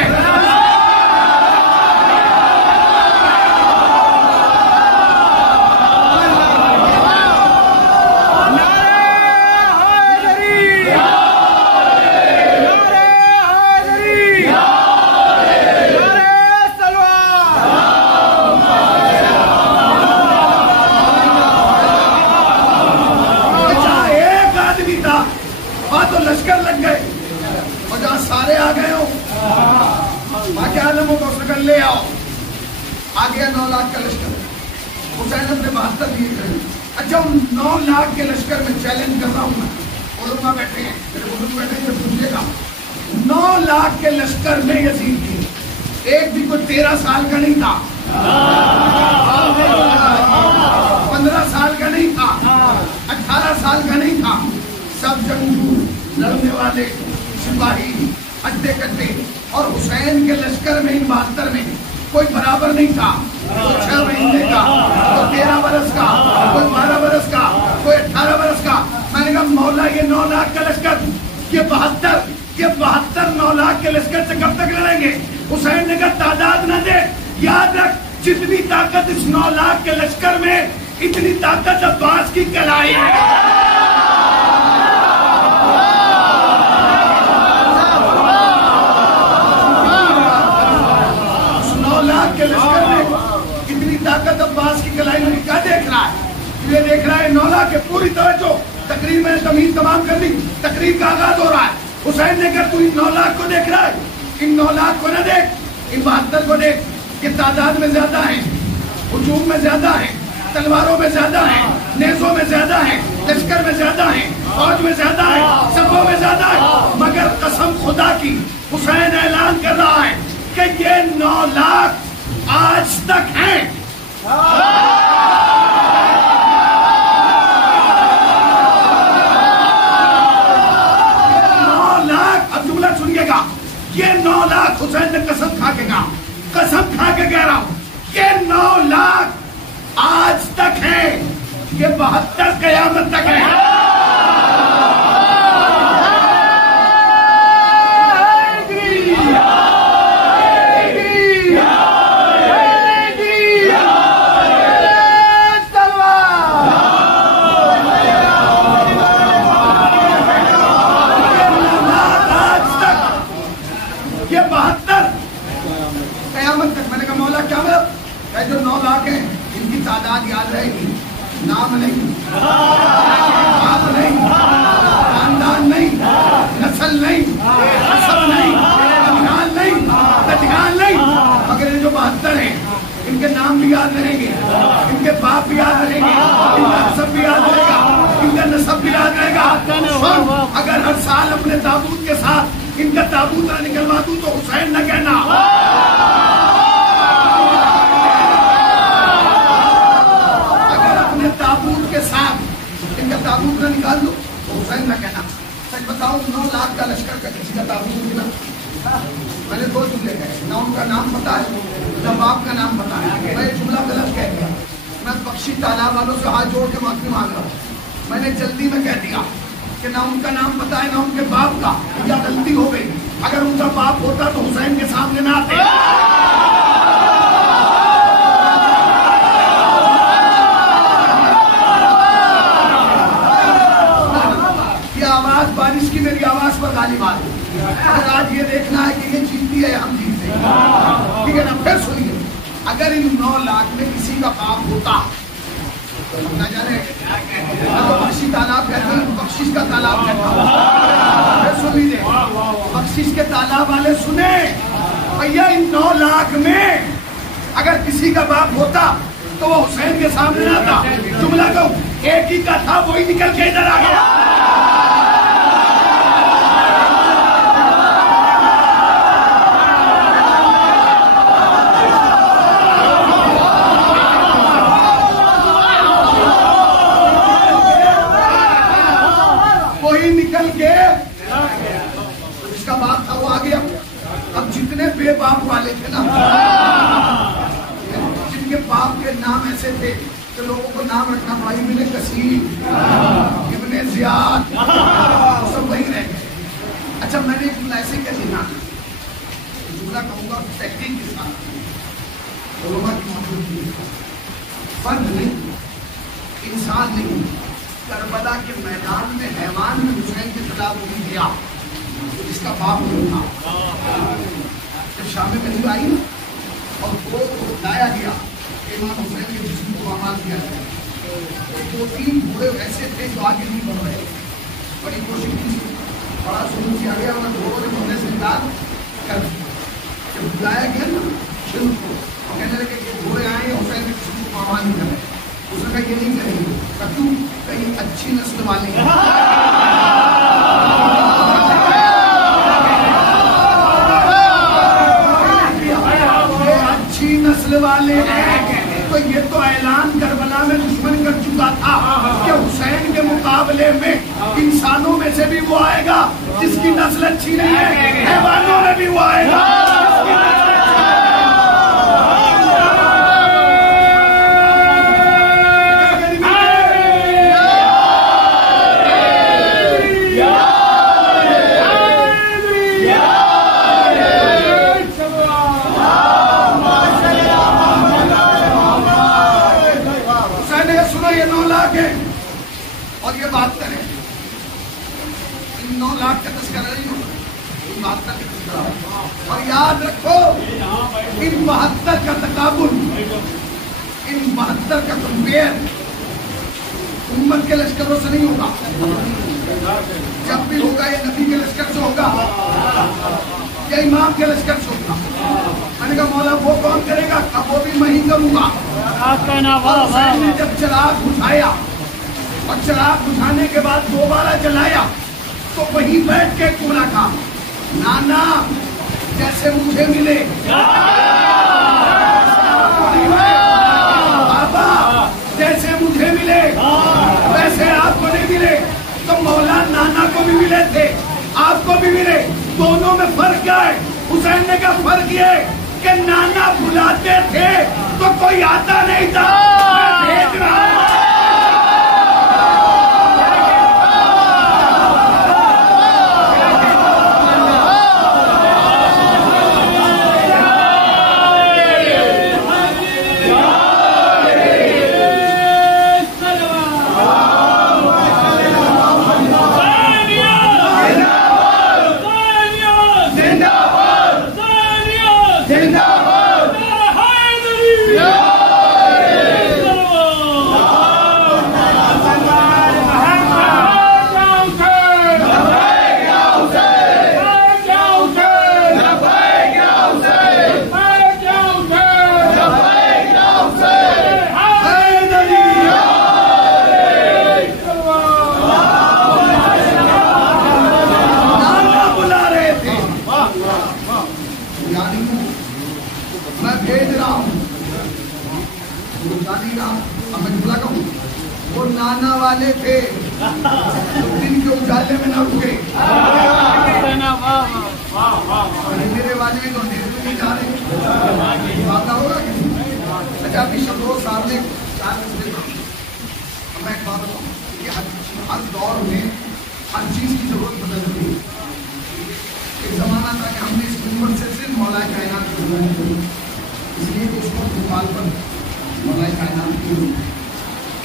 तो लश्कर लग गए और जहां सारे आ गए हो, बाकी आलम को उसने ले आओ। आ गया 9 लाख का लश्कर। हुसैन अपने 72 दिए थे। अच्छा, 9 लाख के लश्कर में चैलेंज कर रहा हूं मैं। उलमा बैठे हैं, मेरे बुजुर्ग बैठे हैं, पूछिएगा 9 लाख के लश्कर में यजीद थी, एक भी कोई 13 साल का नहीं था, 15 साल का नहीं था, 18 साल का नहीं था। सब जंगजू, लड़ने वाले सिपाही, अड्डे कट्टे। और हुसैन के लश्कर में 72 में कोई बराबर नहीं था। कोई 6 महीने का, कोई 13 बरस का, कोई 12 बरस का, कोई 18 बरस का। मैंने कहा मौला ये 9 लाख का लश्कर, ये 72 9 लाख के लश्कर से कब तक लड़ेंगे? हुसैन ने कहा तादाद न दे, याद रख जितनी ताकत इस 9 लाख के लश्कर में, इतनी ताकत अब्बास की कलाई है। 9 लाख के लश्कर में इतनी ताकत अब्बास की कलाई में क्या देख रहा है? ये देख रहा है 9 लाख के। पूरी तवज्जो, तकरीर में तमीज तमाम कर दी, तकरीर का आगाज हो रहा है। हुसैन ने कहा तू इन 9 लाख को देख रहा है, इन 9 लाख को न देख, इन 72 को देख। ये तादाद में ज्यादा है, हुजूम में ज्यादा है, तलवारों में ज्यादा है, नेज़ों में ज्यादा है, लश्कर में ज्यादा है, फौज में ज्यादा है, सफों में ज्यादा है। मगर कसम खुदा की, हुसैन ऐलान कर रहा है कि ये 9 लाख आज तक हैं। 9 लाख, अब जुमला सुनिएगा, ये 9 लाख हुसैन ने कसम खा के कहा, कसम खा के कह रहा हूं, ये 9 लाख आज तक है, ये 72 कयामत तक है। ये 72 कयामत तक। मैंने कहा मौला क्या मतलब? जो 9 लाख है इनकी तादाद याद रहेगी, नाम नहीं, बाप नहीं, खानदान नहीं, नस्ल नहीं, नस्ब नहीं, अभियान नहीं, तजगान नहीं। मगर ये जो 72 हैं इनके नाम भी याद रहेंगे, इनके बाप भी याद रहेंगे, इनका नस्ब भी याद रहेगा, इनका नस्ब भी याद रहेगा। अगर हर साल अपने ताबूत के साथ इनका ताबूत न निकलवा दूं तो हुसैन न कहना। अगर अपने ताबूत के साथ इनका ताबूत न निकाल दो तो हुसैन न कहना। सच बताऊं 9 लाख का लश्कर का किसी का ताबूत निकला? मैंने 2 जुमले कहे, न उनका नाम पता है न बाप का नाम पता है। मैं जुमला गलत कह दिया, मैं बख्शी तालाब वालों से हाथ जोड़ के माफी मांग रहा हूँ। मैंने जल्दी में कह दिया कि ना उनका नाम पता है ना उनके बाप का, या गलती हो गई। अगर उनका बाप होता तो हुसैन के सामने ना आते। ये आवाज बारिश की मेरी आवाज पर गाली मार। अगर आज ये देखना है कि ये जीतती है हम जीतते हैं, ठीक है ना? फिर सुनिए, अगर इन 9 लाख में किसी का बाप होता ना जाने तो बख्शी तालाब कहते हैं, बख्शिश का तालाब कहता हूँ। सुन लीजिए, बख्शिश के तालाब वाले सुने भैया, इन 9 लाख में अगर किसी का बाप होता तो वो हुसैन के सामने ना था। जुमला को एक ही का था, वही निकल के इधर आ गया। वही निकल के जिसका बाप था वो आ गया। अब जितने बेबाप वाले थे ना, जिनके बाप के नाम ऐसे थे तो लोगों को नाम रखना पड़ा, इब्ने कसीर, इब्ने ज़ियाद, सब वही रह गए। अच्छा, मैंने एक जुमला ऐसे क्या लिखा, जुमला कहूँगा टेक्निक के साथ, उलमा की मौजूदगी के साथ, फर्द नहीं, इंसान नहीं, करबला के मैदान में हैवान में हुसैन के खिलाफ उठी गया, जिसका बाप नहीं था। जब शाम में आई और वो लाया गया, इमाम हुसैन के जिस्म को आमाद किया गया, तो 2-3 घोड़े ऐसे थे जो आगे नहीं बढ़ रहे। बड़ी कोशिश की, बड़ा शुरू किया गया, उन्हें घोड़ों ने घोड़े से निकाल कर जब बुलाया गया ना शुरू को, और कहने लगे कि घोड़े आए हुसैन के जिस्म को आमाद नहीं कर रहे। उसने कहा ये नहीं करेंगे, क्यों? कहीं अच्छी नस्ल वाले अच्छी नस्ल वाले हैं, तो ये तो ऐलान करबला में दुश्मन कर चुका था कि हुसैन के मुकाबले में इंसानों में से भी वो आएगा जिसकी नस्ल अच्छी नहीं है, हैवानों में भी वो आएगा। और ये बात करें, इन 9 लाख का तस्करा नहीं होगा, इन बात का तस्करा। और याद रखो, इन 72 का तकाबुल, इन 72 का कंपेयर उम्मत के लश्करों से नहीं होगा। जब भी होगा ये नबी के लश्कर से होगा या इमाम के लश्कर से होगा। मैंने कहा मौला वो कौन करेगा? अब वो भी मैं ही करूंगा। हुसैन ने जब चिराग बुझाया और चिराग बुझाने के बाद दोबारा जलाया तो वहीं बैठ के जुमला कहा, नाना जैसे मुझे मिले, बाबा जैसे मुझे मिले वैसे आपको नहीं मिले। तो मौला नाना को भी मिले थे, आपको भी मिले, दोनों में फर्क क्या है? हुसैन ने कहा फर्क ये कि नाना बुलाते थे तो कोई आता नहीं था, मैं भेज रहा हूं। वो नाना वाले थे दिन के उजाले में न रुके, मेरे वाले तो नहीं जा रहे होगा। अच्छा अभी शब्दों सामने 4 मैं एक बात बताऊँ कि हर दौर में हर चीज की जरूरत बदल रही है। एक जमाना था कि हमने इस उम्मत से सिर्फ मौलाए कायनात की जरूरत थी, इसलिए तो उसको भोपाल पर मौलाए कायनात की।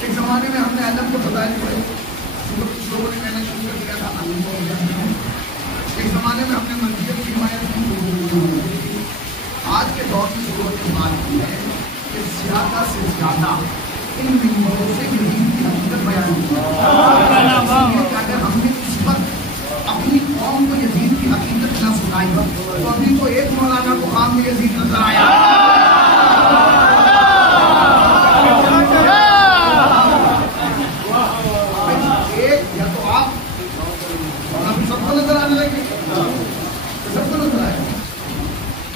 एक जमाने में हमने आदम को बताया पड़े, कुछ लोगों ने कहना शुरू कर दिया था। एक जमाने में हमने मंदिर की हिमायत की। आज के दौर की जरूरत की बात की है कि ज्यादा से ज्यादा इन मिंबरों से यजीद की हकीकत बयान की। अगर हमने इस वक्त अपनी कौम को यजीद की हकीकत न सुनाई तो अभी तो एक मौलाना को काम में यजीद नजर आया। एक या तो आप अभी सबको नजर आने लगे, सबको नजर आएगा,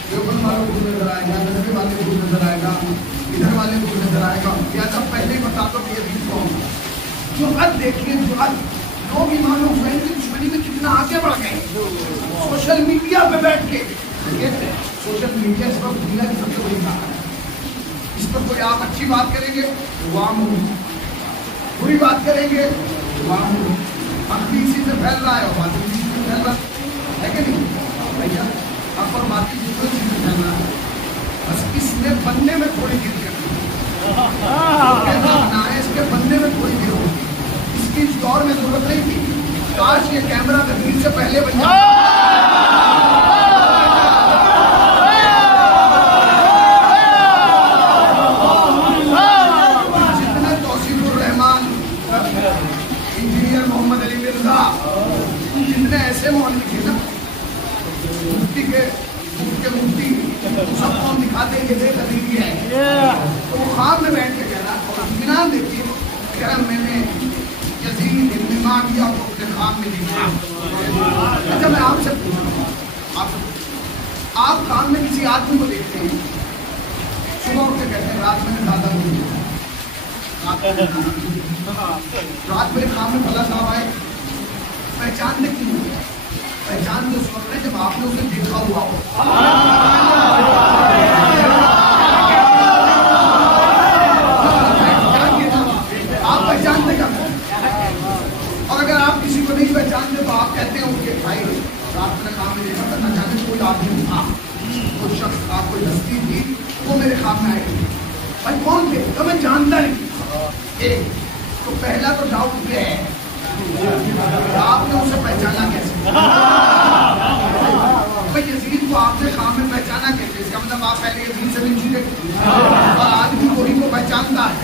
देवबंद वालों को नजर आएगा, नजर वाले को नजर आएगा, इधर वाले को नजर आएगा। या सब पहले ही बता दो कि यजीद कौन। जुर्अत देखिए, जुर्अत लोग इमाम हुसैन की दुश्मनी में कितना आगे बढ़ गए। सोशल मीडिया पे बैठ के, सोशल मीडिया इस वक्त दुनिया की सबसे बड़ी ताकत है। इस पर कोई आप अच्छी बात करेंगे वाम हो, बुरी बात करेंगे वाम हो, अब भी इसी से फैल रहा है और बात इसी से फैल रहा है कि नहीं भैया? अब और बाकी दूसरे चीज से फैल रहा है। बस इसने बनने में थोड़ी गिर है, इसके बनने में थोड़ी गिर होगी। इसकी इस दौर में जरूरत नहीं थी। काश ये कैमरा तकरीर से पहले बन जाता। जितने तौसीफुर रहमान, इंजीनियर मोहम्मद अली मिर्जा, जितने ऐसे मौलवी थे ना, मुफ्ती के मुफ्ती सबको हम दिखाते हैं ये तकरीर है, तो वो ख्वाब में बैठ के कह रहा और इत्मीनान देखिए, कह रहा मैंने यजीद इब्न मुआविया को अपने ख्वाब में देखा। अच्छा मैं आपसे पूछ रहा हूँ, आप ख्वाब में किसी आदमी को देखते हैं, सुबह उठ के कहते हैं रात मैंने दादा को देखा, रात मेरे ख्वाब में फला साहब आए, पहचानने क्यों? पहचान तो उस वक्त है जब आपने उसे देखा हुआ हो। आप पहचानते क्या? और अगर आप किसी को नहीं पहचानते तो आप कहते हैं उनके भाई रात में काम में देखा था, अचानक कोई आदमी था, कोई शख्स था, कोई हस्ती थी, वो मेरे ख्वाब में आए। भाई कौन थे? तो मैं जानता नहीं। एक तो पहला तो डाउट ये है आपने उसे पहचाना कैसे? भाई यजीद को आपने ख्वाब में पहचाना कैसे? इसका मतलब आप पहले यजीद से नहीं जुड़े और आदमी वही को पहचानता है।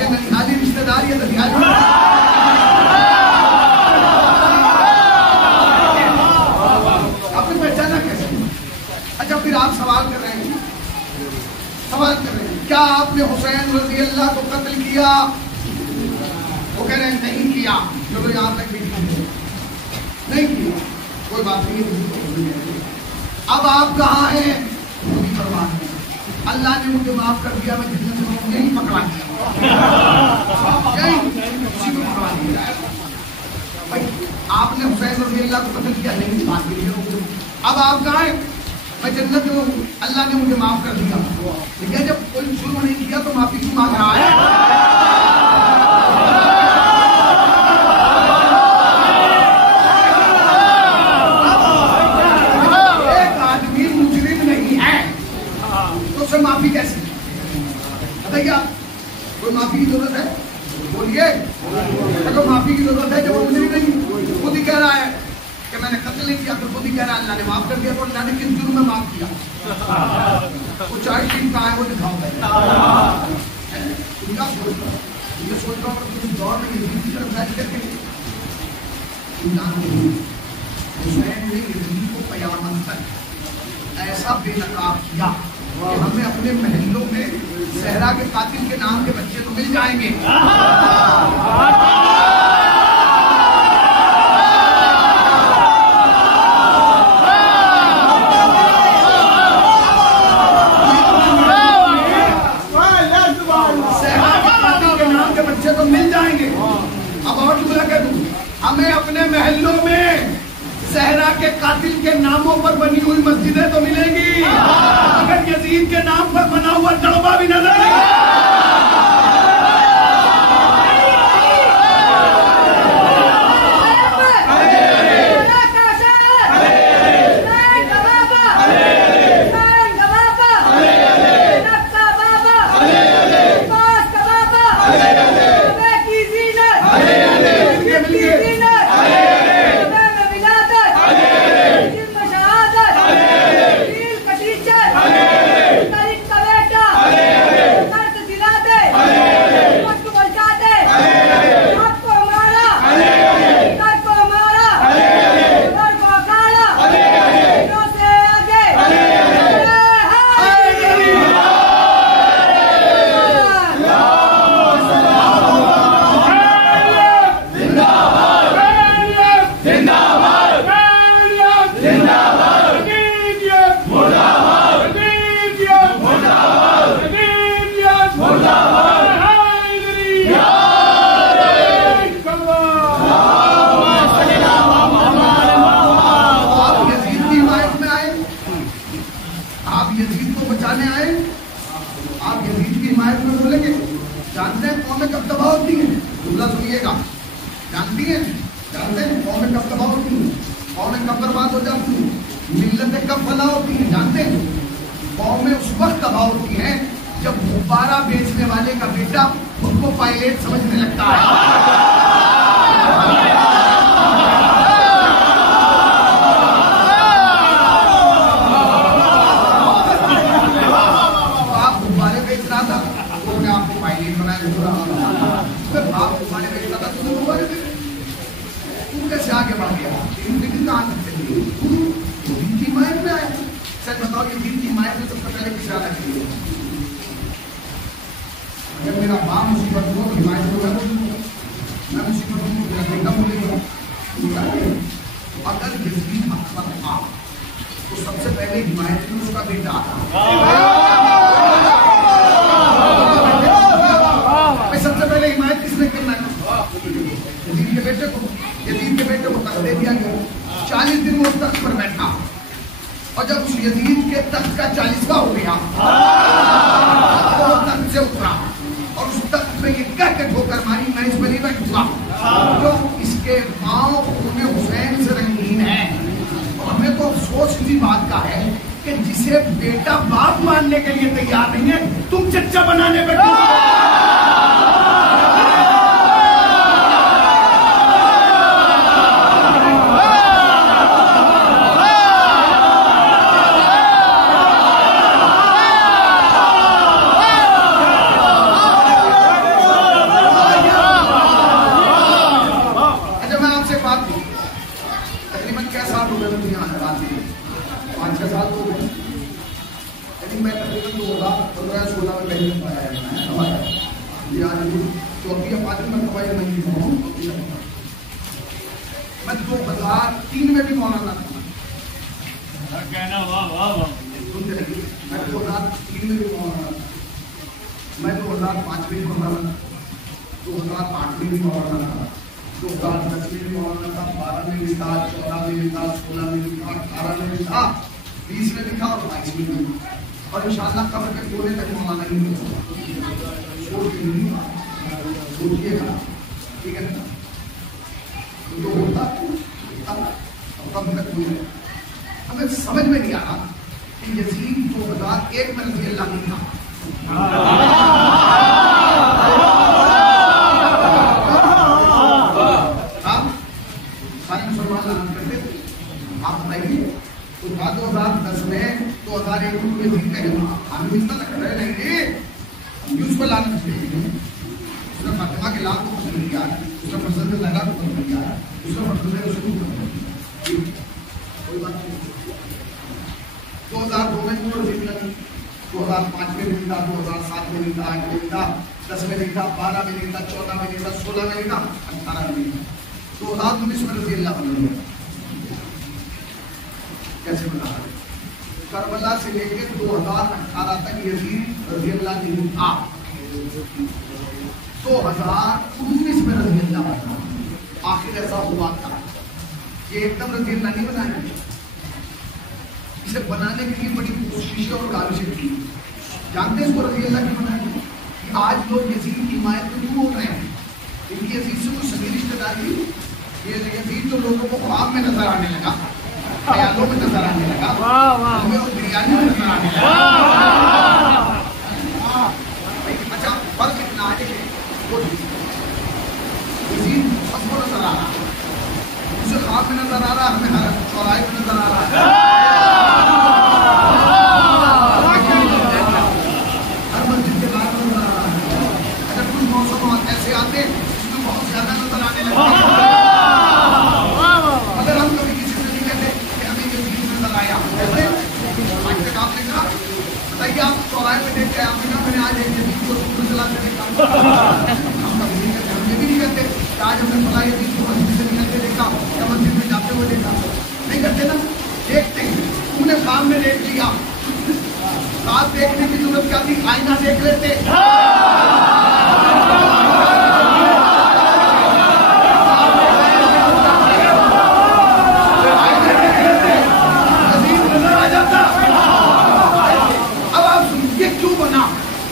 ये ननिहाली रिश्तेदार या दनिहाली आपने पहचाना कैसे? अच्छा फिर आप सवाल कर रहे हैं, क्या आपने हुसैन रजी अल्लाह को कत्ल किया? वो कह रहे हैं नहीं किया। चलो यहाँ तक भी नहीं किया, कोई बात नहीं। अब आप कहाँ हैं? कोई परवाह नहीं, अल्लाह ने मुझे माफ कर दिया, मैं जितना से यही पकड़ा दिया, यही उसी को पकड़ा दिया। भाई आपने हुसैन रजी अल्लाह को कत्ल किया, नहीं बात नहीं। अब आप कहाँ हैं? मैं जन्नत में हूँ, अल्लाह ने मुझे माफ कर दिया। ठीक है, जब कोई जुल्म नहीं किया तो माफी क्यों मांग रहा है? एक आदमी मुजरिम नहीं है तो उसे माफी कैसे? बताइए, कोई माफी की जरूरत है? बोलिए, अगर माफी की जरूरत है जब वो मुजरिम नहीं, खुद ही कह रहा है कि मैंने कत्ल नहीं किया, तो खुद ही कह रहा है अल्लाह ने माफ कर दिया। तो अल्लाह ने किस जुर्म में माफ किया? वो चार्ज शीट कहाँ है वो दिखाओ। ये सोच रहा हूँ इस दौर में यजीद की तरफ बैठ करके हुसैन ने यजीद को क़यामत तक ऐसा बेनकाब किया कि हमें अपने महलों में सहरा के कातिल के नाम के बच्चे तो मिल जाएंगे। तो मिल जाएंगे। अब और जुमला कह दूं, हमें अपने महलों में सहरा के कातिल के नामों पर बनी हुई मस्जिदें तो मिलेंगी, अगर यजीद के नाम पर बना हुआ दड़बा भी नजर आएगा। हैं? जुमला सुनिएगा, जानती हैं? जानते हैं कौमें कब तबाह होती हैं, कौमें कब बर्बाद हो जाती हैं, मिल्लतें कब फना होती हैं? जानते हैं? कौमें उस वक्त तबाह होती हैं जब गुब्बारा बेचने वाले का बेटा खुद को पायलट समझने लगता है। आप गुब्बारे बेच रहा था तो उन्हें आपको पायलट बनाया, आप गुब्बारे बेच रहा था तो गुब्बारे बेच, तुम कैसे आगे बढ़ गया? कहाँ तक चली? दीन की हिमायत में आया। सर बताओ, ये दीन की हिमायत में सबसे पहले किस आना चाहिए? अगर मेरा बाप मुसीबत हो हिमायत होगा, मैं मुसीबत हूँ मेरा बेटा बोलेगा। अगर यजीद अकबर था तो सबसे पहले हिमायत में उसका बेटा आता। सबसे पहले हिमायत किसने करना है? यजीद के बेटे को। यजीद के बेटे को तख्त दे दिया गया, 40 दिन वो तख्त पर बैठा, और जब उस यजीद के तख्त का 40वां हो गया तो वो तख्त से उतरा और उस तख्त पे ये कह के ठोकर मारी, मैं इस पर नहीं बैठूंगा, जो इसके पांव खून हुसैन से रंगीन है। और हमें तो अफसोस इसी बात का है कि जिसे बेटा बाप मानने के लिए तैयार नहीं है, तुम चच्चा बनाने पे मैं 2003 में भी मौलाना था। मैं 2003 में भी मौलाना था, मैं 2005 में भी मौलाना था, 2008 में भी मौलाना था, 2010 में भी मौलाना था, 12 में भी था, 14 में भी था, 16 में भी था, 18 में भी था, 20 में भी था और 22 में भी। और इंशाअल्लाह कब्र के कोने तक मौलाना ही नहीं होगा। सोचिएगा, ठीक है ना? जो होता कब तक हुई, हमें समझ में नहीं आ रहा कि यजीद 2001 में रज़ी अल्लाह नहीं था। सारे मुसलमान लाना करते थे, आप बताइए। तो 2010 में 2001 में यजीद का हम इतना लग रहे नहीं, न्यूज पर लाना चाहिए। उसने फातिमा के लाल को पसंद किया, उसने पसंद लगा को पसंद किया, उसने पसंद उसको कोई बात नहीं। 2002 में भी लगी, 2005 में भी था, 2007 में भी था, 8 में भी था, 10 में नहीं था, 12 में नहीं था, 14 में नहीं था, 16 में नहीं था, 18 में नहीं था, 2019 में रज़ी अल्लाह बन गया। कैसे बना? करबला से लेकर 2018 तक यजीद रज़ी अल्लाह नहीं था, 2019 में रज़ी अल्लाह बना। आखिर ऐसा हुआ था, ये एकदम रज़ी अल्लाह नहीं बनाया, इसे बनाने के लिए बड़ी कोशिशें और काविशें की। जानते हैं इसको रज़ी अल्लाह क्यों बनाया? आज लोग यजीद की हिमायत में क्यों बोल रहे हैं? इनकी यजीद से कुछ सगी रिश्तेदारी, ये यजीद तो लोगों को ख्वाब में नजर आने लगा, ख्यालों में नजर आने लगा, हमें और बिरयानी में नजर आने लगा। अच्छा, फर्क इतना है कि यजीद सबको नजर आ रहा, उसे ख्वाब में नजर आ रहा, हमें हर चौराहे में नजर आ रहा है, हर मस्जिद के बाहर नजर आ रहा है। अगर कुछ मौसम ऐसे आते जिसमें बहुत ज्यादा नजर आने लगते, अगर हम कभी किसी से नहीं कहते कि हमें ये चीज नजर आया, कहते आज तक आपने कहा, बताइए आप चौराहे में देख के आपने कहा मैंने आज एक चीज को चलाते देखा, हम कभी नहीं कहते, हम ये भी नहीं कहते कि आज हमने फला ये चीज को मस्जिद से निकलते देखा या मस्जिद में जाते हुए देखा, नहीं करते ना, देखते हैं। तुमने सामने देख लिया, साथ देखने की जरूरत क्या थी? आईना देख लेते। अब आप सुनिए क्यों बना,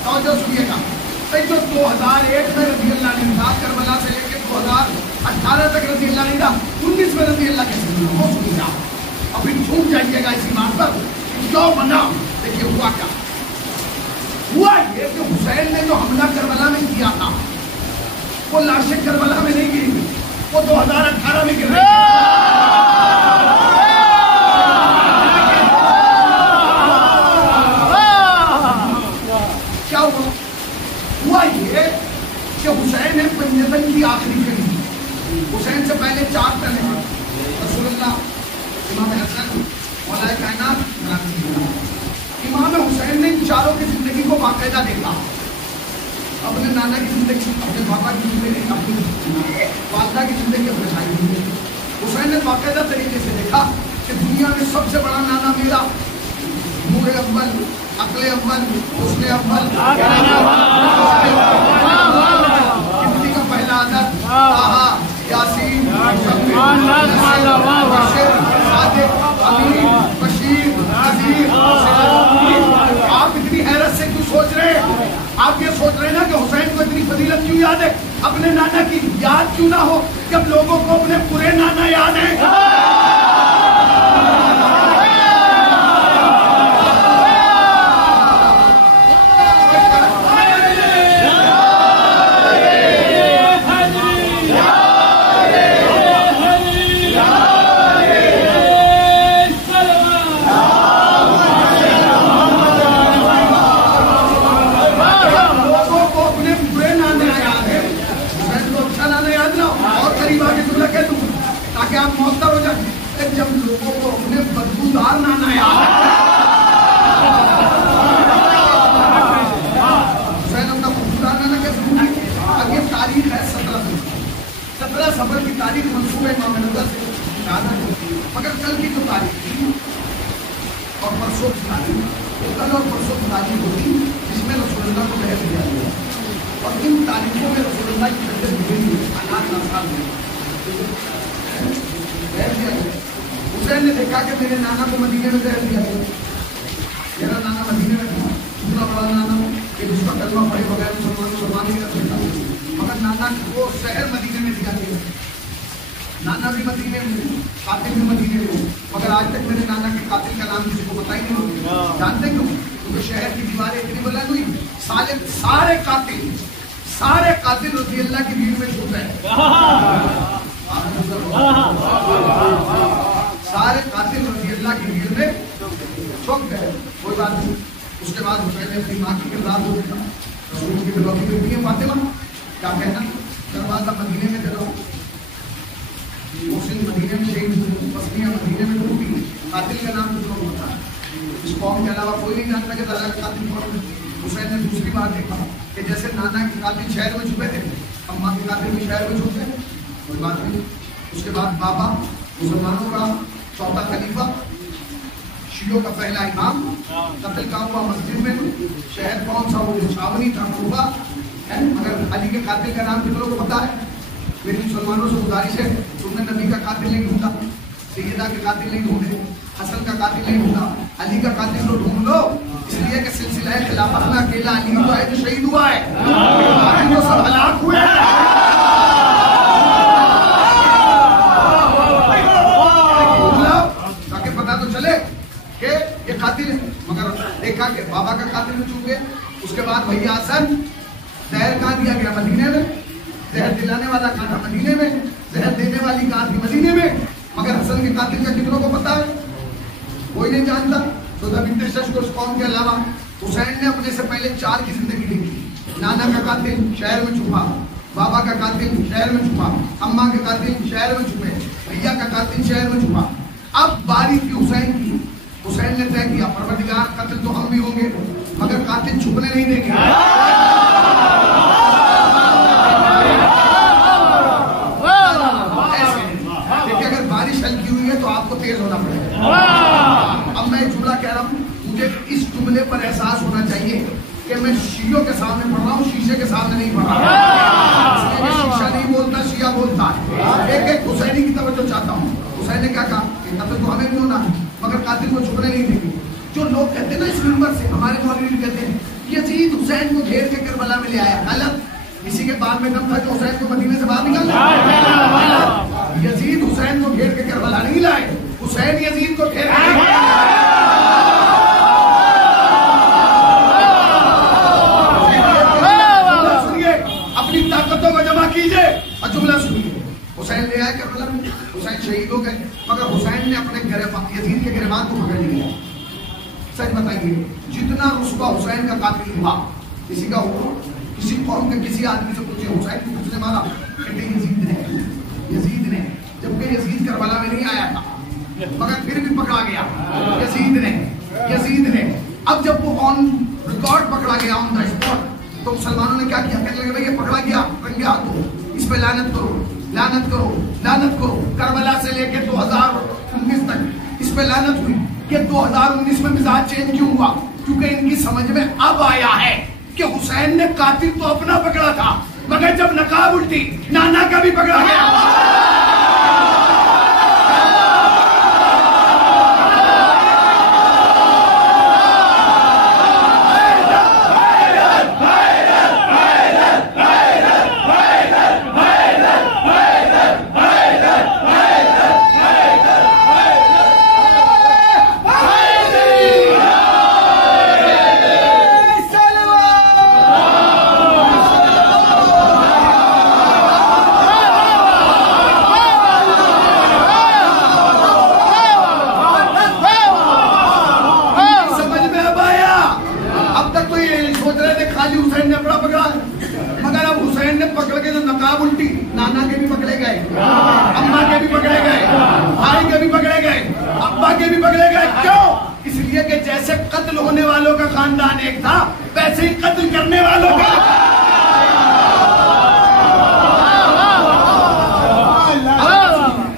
तो जो सुनिएगा, जो 2001 में रज़ी अल्लाह ने था क्या 19 में रजी अल्लाह के वो सुन जाओ अभी झूठ जाइएगा इसी बात पर क्यों बना। देखिए हुआ क्या हुआ, ये कि हुसैन ने जो हमला करबला में किया था वो लाशें करबला में नहीं गिरी, वो 2018 में गिर रही क्या हुआ? हुआ ये कि हुसैन ने पंजतन की आखिरी करी, हुसैन से पहले 4 टन रसूलुल्लाह, इमाम हसन, मौलाए कायनात, इमाम हुसैन ने चारों की जिंदगी को बाकायदा देखा, अपने नाना की जिंदगी, अपने पापा की जिंदगी, अपनी वालदा की जिंदगी, अपने भाई की जिंदगी। हुसैन ने बाकायदा तरीके से देखा कि दुनिया में सबसे बड़ा नाना मेरा, नूर अव्वल, अक्ल अव्वल, हुस्न अव्वल, जिंदगी का पहला आदत, ताहा, यासीन, आप इतनी हैरत से क्यों सोच रहे हैं? आप ये सोच रहे हैं ना कि हुसैन को इतनी फजीलत क्यों याद है, अपने नाना की याद क्यों ना हो, जब लोगों को अपने पूरे नाना याद है। ताकि आप मौतर हो जाए, जब लोगों को अपने बदबूदार नाना याद है, हुसैन अपना बदबूदार नाना कैसे भूला? आगे तारीख है 17 सफर की तारीख मंसूब है इमाम नज़र से, मगर कल की जो तारीख थी और परसों की तारीख, कल और परसों की तारीख होती जिसमें रसूलुल्लाह को बहस दिया गया, और इन तारीखों में रसूलुल्लाह की तबीयत बिगड़ी, अनाथ नासाब हुई। हुसैन ने देखा कि मेरे नाना को मदीने में जहर दिया गया, मेरा नाना मदीने में था, इतना बड़ा नाना कि उसका कलमा पढ़े बगैर मुसलमान नहीं कर सकता, मगर नाना को शहर मदीने में दिया गया, नाना भी मदीने में, कातिल भी मदीने में, मगर आज तक मेरे नाना के कातिल का नाम किसी को पता ही नहीं। जानते क्यों? क्योंकि शहर की दीवारें इतनी बुलंद हुई, सारे कातिल रज़ी अल्लाह की भीड़ में छुप गए, सारे कातिल रज़ी अल्लाह की भीड़ में छुप गए। कोई बात नहीं। उसके बाद हुसैन ने अपनी माँ की किरदार को देखा, रसूल की बिलौती बेटी है फातिमा, क्या कहना, दरवाजा मदीने में जलाओ, मोहसिन मदीने में शहीद हुए, बस्तियाँ मदीने में डूबी, कातिल का नाम किसी को पता है, इस कौम के अलावा कोई नहीं जानता कि दादा का कातिल कौन है। हुसैन ने दूसरी बार देखा कि जैसे नाना के कातिल शहर में छुपे थे, अम्मा के कातिल भी शहर में छुपे, कोई बात नहीं। उसके बाद बाबा मुसलमानों का चौथा खलीफा, शियों का पहला इमाम, कत्ल का हुआ मस्जिद में, शहर कौन सा, वो छावनी था, कूफा है, मगर अली के कातिल का नाम कितनों को पता है? मेरी मुसलमानों से गुजारिश है, तुमने नबी का कातिल नहीं ढूंढा, सैयदा के कातिल नहीं ढूंढे, हसन का कातिल नहीं ढूंढा, अली का कातिल तो ढूंढ लो, इसलिए कि सिलसिला खिलाफत में अकेला अली हुआ है जो शहीद हुआ है, बाकी तो सब हलाक हुए हैं। ताकि पता तो चले कि ये कातिल है, मगर देखा कि बाबा का कातिल में चूक गए। उसके बाद भैया हसन, जहर कहाँ दिया गया? मदीने में। जहर दिलाने वाला कहाँ था? मदीने में। जहर देने वाली कहाँ थी? मदीने में। मगर हसन के कातिल का कितनों को पता है? कोई नहीं जानता। तो उस कौम के अलावा हुसैन ने अपने से पहले 4 की जिंदगी देखी। नाना का कातिल शहर में छुपा, बाबा का कातिल शहर में छुपा, अम्मा के कातिल शहर में छुपे, भैया का कातिल शहर में छुपा। अब बारी थी हुसैन की। हुसैन ने तय किया, परवरदिगार कातिल तो हम भी होंगे, मगर कातिल छुपने नहीं देंगे। देखिए, अगर बारिश हल्की हुई है तो आपको तेज होना पड़ेगा। अब मैं जुमला कह रहा हूँ, मुझे इस जुमले पर एहसास होना चाहिए कि मैं शीयों के सामने पढ़ रहा हूँ, शीशे के सामने नहीं पढ़ रहा। शीशा नहीं बोलता, शिया बोलता है। एक हुसैनी की तवज्जो चाहता हूँ। हुसैन ने क्या कहा? कातिल तो हमें भी होना है, मगर कातिल को छुपने नहीं देंगे। जो लोग कहते हैं ना इस मिंबर से, हमारे मौलवी भी कहते हैं यजीद हुसैन को घेर के करबला में ले आया, गलत। इसी के बाद में दम था जो हुसैन को मदीने से बाहर निकाला। यजीद और जुमला सुनिए, हुसैन ले आए करबला में, हुसैन शहीद हो गए, मगर हुसैन ने अपने यजीद के गिरबान को पकड़ लिया। सच बताइए, जितना रुस्वा हुसैन का कातिल हुआ, किसी का हुआ, किसी कौम के किसी आदमी से पूछे हुसैन को किसने मारा, कहते यजीद ने, यजीद ने, जबकि यजीद करबला में नहीं आया था मगर फिर भी पकड़ा गया यजीद ने, यजीद ने। अब जब वो ऑन रिकॉर्ड पकड़ा गया, ऑन द स्पॉट, तो मुसलमानों ने क्या किया, कहने लगे भाई ये पकड़ा गया, रंगे हाथों इस पे लानत करो, लानत करो, लानत करो। करबला से लेके 2019 तक इस पे लानत हुई कि 2019 में मिजाज चेंज क्यों हुआ, क्योंकि इनकी समझ में अब आया है कि हुसैन ने कातिल तो अपना पकड़ा था, मगर जब नकाब उल्टी नाना का भी पकड़ा गया। जैसे कत्ल होने वालों का खानदान एक था, वैसे ही कत्ल करने वालों का।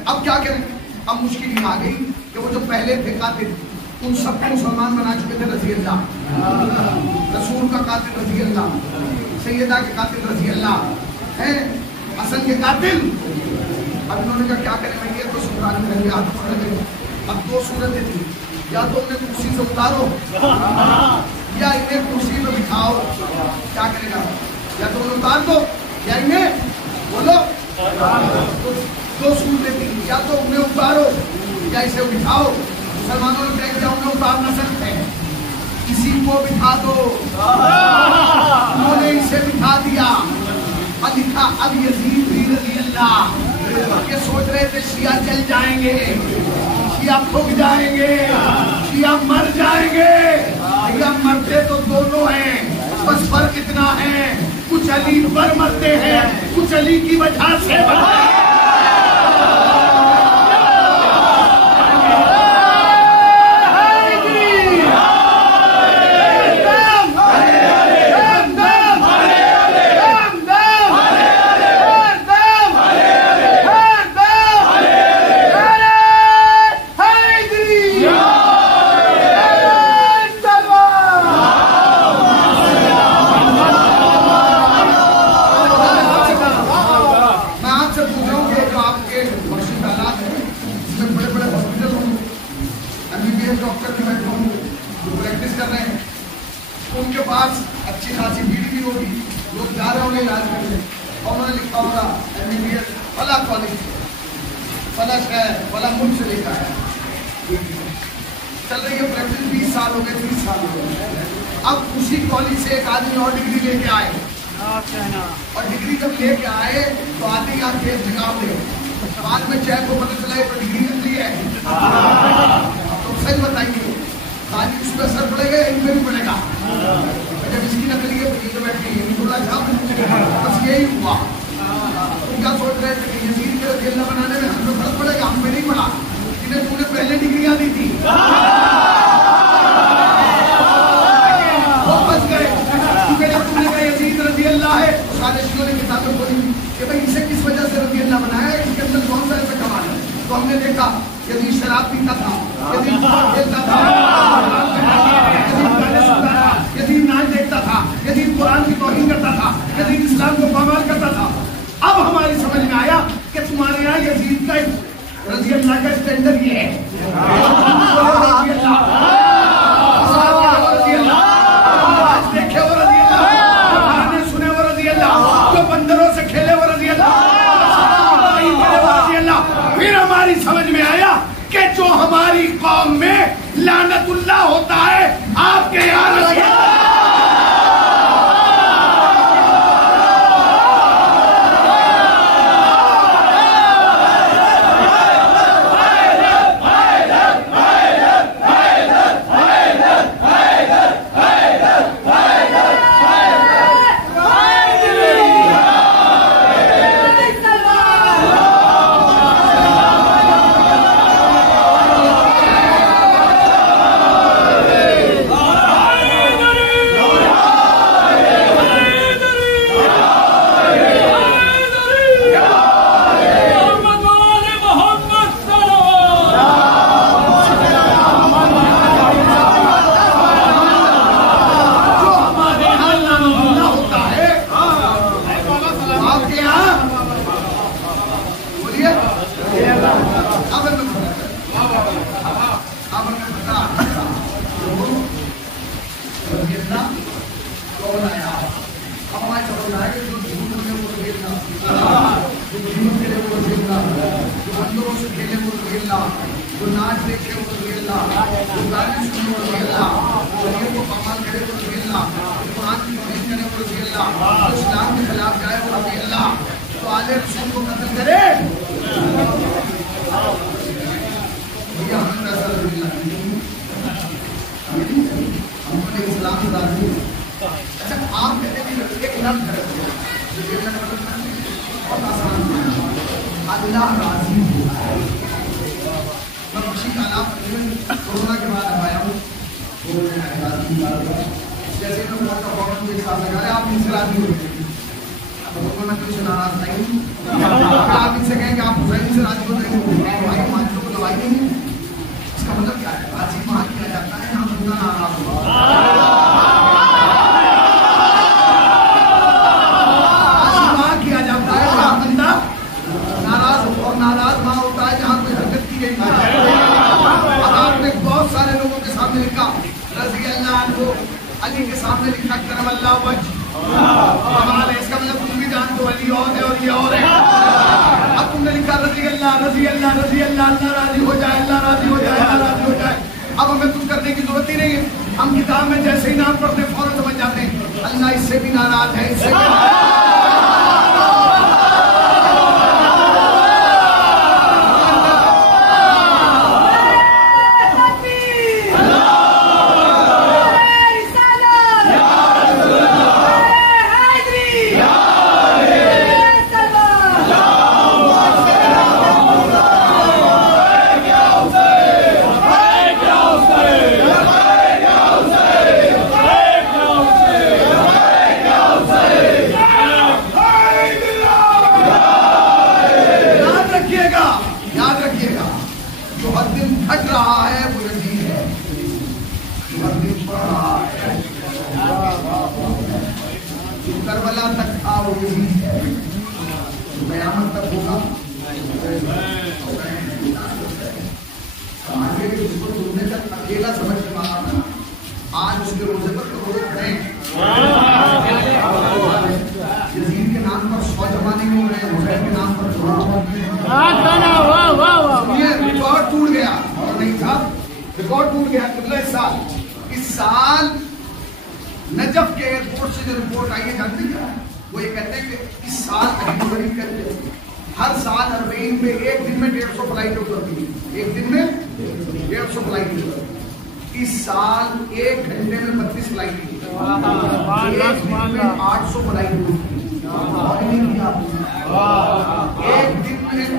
अब क्या करें, अब मुश्किल आ गई कि वो जो पहले थे कातिल, उन सबको मुसलमान बना चुके थे रज़ी अल्लाह, रसूल का कातिल रज़ी अल्लाह, सैयदा के कातिल रज़ी अल्लाह है, हसन के कातिल। अब इन्होंने कहा क्या करें, मैं ये तो सुल्तान में रह गया। अब दो सूरतें थी, या तो उन्हें कुर्सी से उतारो या इन्हें कुर्सी में बिठाओ। क्या करेगा, या तो उन्हें उतार दो या इन्हें बोलो। तो दो सूरतें थी, या तो उन्हें उतारो या इसे बिठाओ। मुसलमानों ने कह दिया उन्हें उतार न सकते, किसी को बिठा दो। उन्होंने इसे बिठा दिया और लिखा अब यजीद भी रज़ी अल्लाह। ये सोच रहे थे शिया चल जाएंगे, शिया फूक जाएंगे, शिया मर जाएंगे। भैया मरते तो दोनों हैं, बस फर्क इतना है कुछ अली पर मरते हैं, कुछ अली की वजह से मरते हैं। उनके पास अच्छी खासी भीड़ भी होगी, लोग जा रहे होंगे इलाज करने, और उन्होंने लिखा होगा MBBS फला कॉलेज, फला शहर, फला मुल्क से लेकर आया। चल रही है प्रैक्टिस, 20 साल हो गए, 30 साल हो गए। अब उसी कॉलेज से एक आदमी और डिग्री लेके आए, और डिग्री जब लेके आए तो आते ही आप केस निकाल दे, बाद में चैन को पता चला तो डिग्री निकली है। तो सच बताइए, खाली उस पर असर पड़ेगा, इन पर भी पड़ेगा। जब इसकी नकली है तो बैठे थोड़ा था, बस यही हुआ। उनका सोच रहे थे कि यजीद के रज़ी अल्लाह बनाने में हमें फर्क पड़ेगा, हम पे नहीं पड़ा, इन्हें तूने पहले डिग्रियां दी थी, वो बच गए। क्योंकि जब तुमने कहा यजीद रज़ी अल्लाह है, सारे शियों ने किताबें बोली कि भाई इसे किस वजह से रज़ी अल्लाह बनाया है, इसके अंदर कौन सा ऐसा कमाल है। तो हमने देखा यजीद शराब पीता था, यजीद खेलता था, यजीद नाच देखता था, यजीद कुरान की तौहीन करता था, यजीद इस्लाम को पामाल करता था। अब हमारी समझ में आया कि तुम्हारे यहाँ यजीद का रज़ी अल्लाह का स्टैंडर्ड ये है, देखे वो रज़ी अल्लाह, सुने वो रज़ी अल्लाह, जो बंदरों से खेले वो रज़ी अल्लाह। फिर हमारी समझ में आया कि जो हमारी कौम में लानतुल्लाह होता है, आपके यहाँ जो जीवन खेले वो रज़ी अल्लाह, जो अंदरों से खेले वो रज़ी अल्लाह, जो नाच देखे वो रज़ी अल्लाह, जो गाने सुने वो रज़ी अल्लाह, जो को कमाल करे वो रज़ी अल्लाह, जो कुरान की तौहीद करे वो रज़ी अल्लाह, जो इस्लाम के खिलाफ जाए वो रज़ी अल्लाह, तो आले रसूल को कत्ल करे भैया हमें ऐसा रज़ी अल्लाह हमने इस्लाम की बात की। अच्छा आप कहते हैं एक लफ्ज़ है बहुत आसान है, अल्लाह राज़ी हो। मैं खुशी का नाम कोरोना के बाद आया हूँ, जैसे मैं मौका फौरन के साथ लगा रहे आप इनसे राज़ी हो गए, अब मैं कुछ नाराज नहीं हूँ। आप इनसे कहें कि आप हुसैन से राज़ी हो जाएंगे, मानसों को दवाई नहीं, इसका मतलब क्या है? राज़ी वहाँ किया जाता है जहाँ बंदा नाराज हो, नाराज वहां होता है जहां कोई हरकत की गई है। अब आपने बहुत सारे लोगों के सामने लिखा रज़ी अल्लाह अन्हु, अली के सामने लिखा करम अल्लाह वजह, कमाल है। इसका मतलब तुम भी जानते हो अली और है और ये और है। अब तुमने लिखा रज़ी अल्लाह रज़ी अल्लाह रज़ी अल्लाह, अल्लाह राजी हो जाए, अल्लाह राजी हो जाए, अल्लाह राजी हो जाए। अब हमें कुछ करने की जरूरत ही नहीं है, हम किताब में जैसे ही नाम पढ़ते फौरन समझ जाते हैं अल्लाह इससे भी नाराज है, इससे भी करबला तक आओ, कयामत तक होगा। आगे जिसको सुनने तक अकेला समझ में आ रहा, आज उसके रोजे पर करोड़ों खड़े, यजीद के नाम पर 100 जमाने में हो रहे, हुसैन के नाम पर ये रिकॉर्ड टूट गया। और नहीं था, रिकॉर्ड टूट गया। इस साल नजफ के एयरपोर्ट से जो रिपोर्ट आई है जानते क्या? वो ये कहते हैं कि इस साल कहते हैं हर साल अरबईन में एक दिन में 150 फ्लाइट उतरती है, एक दिन में 150 फ्लाइट उतरती। इस साल 1 घंटे में 32 फ्लाइट, एक दिन में 800 फ्लाइट उतरती। एक दिन में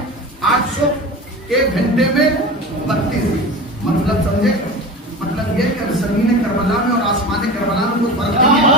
800, 1 घंटे में 32। मतलब समझे? मतलब ये कि जमीन करबला में और आसमान करबला में कोई फर्क नहीं है।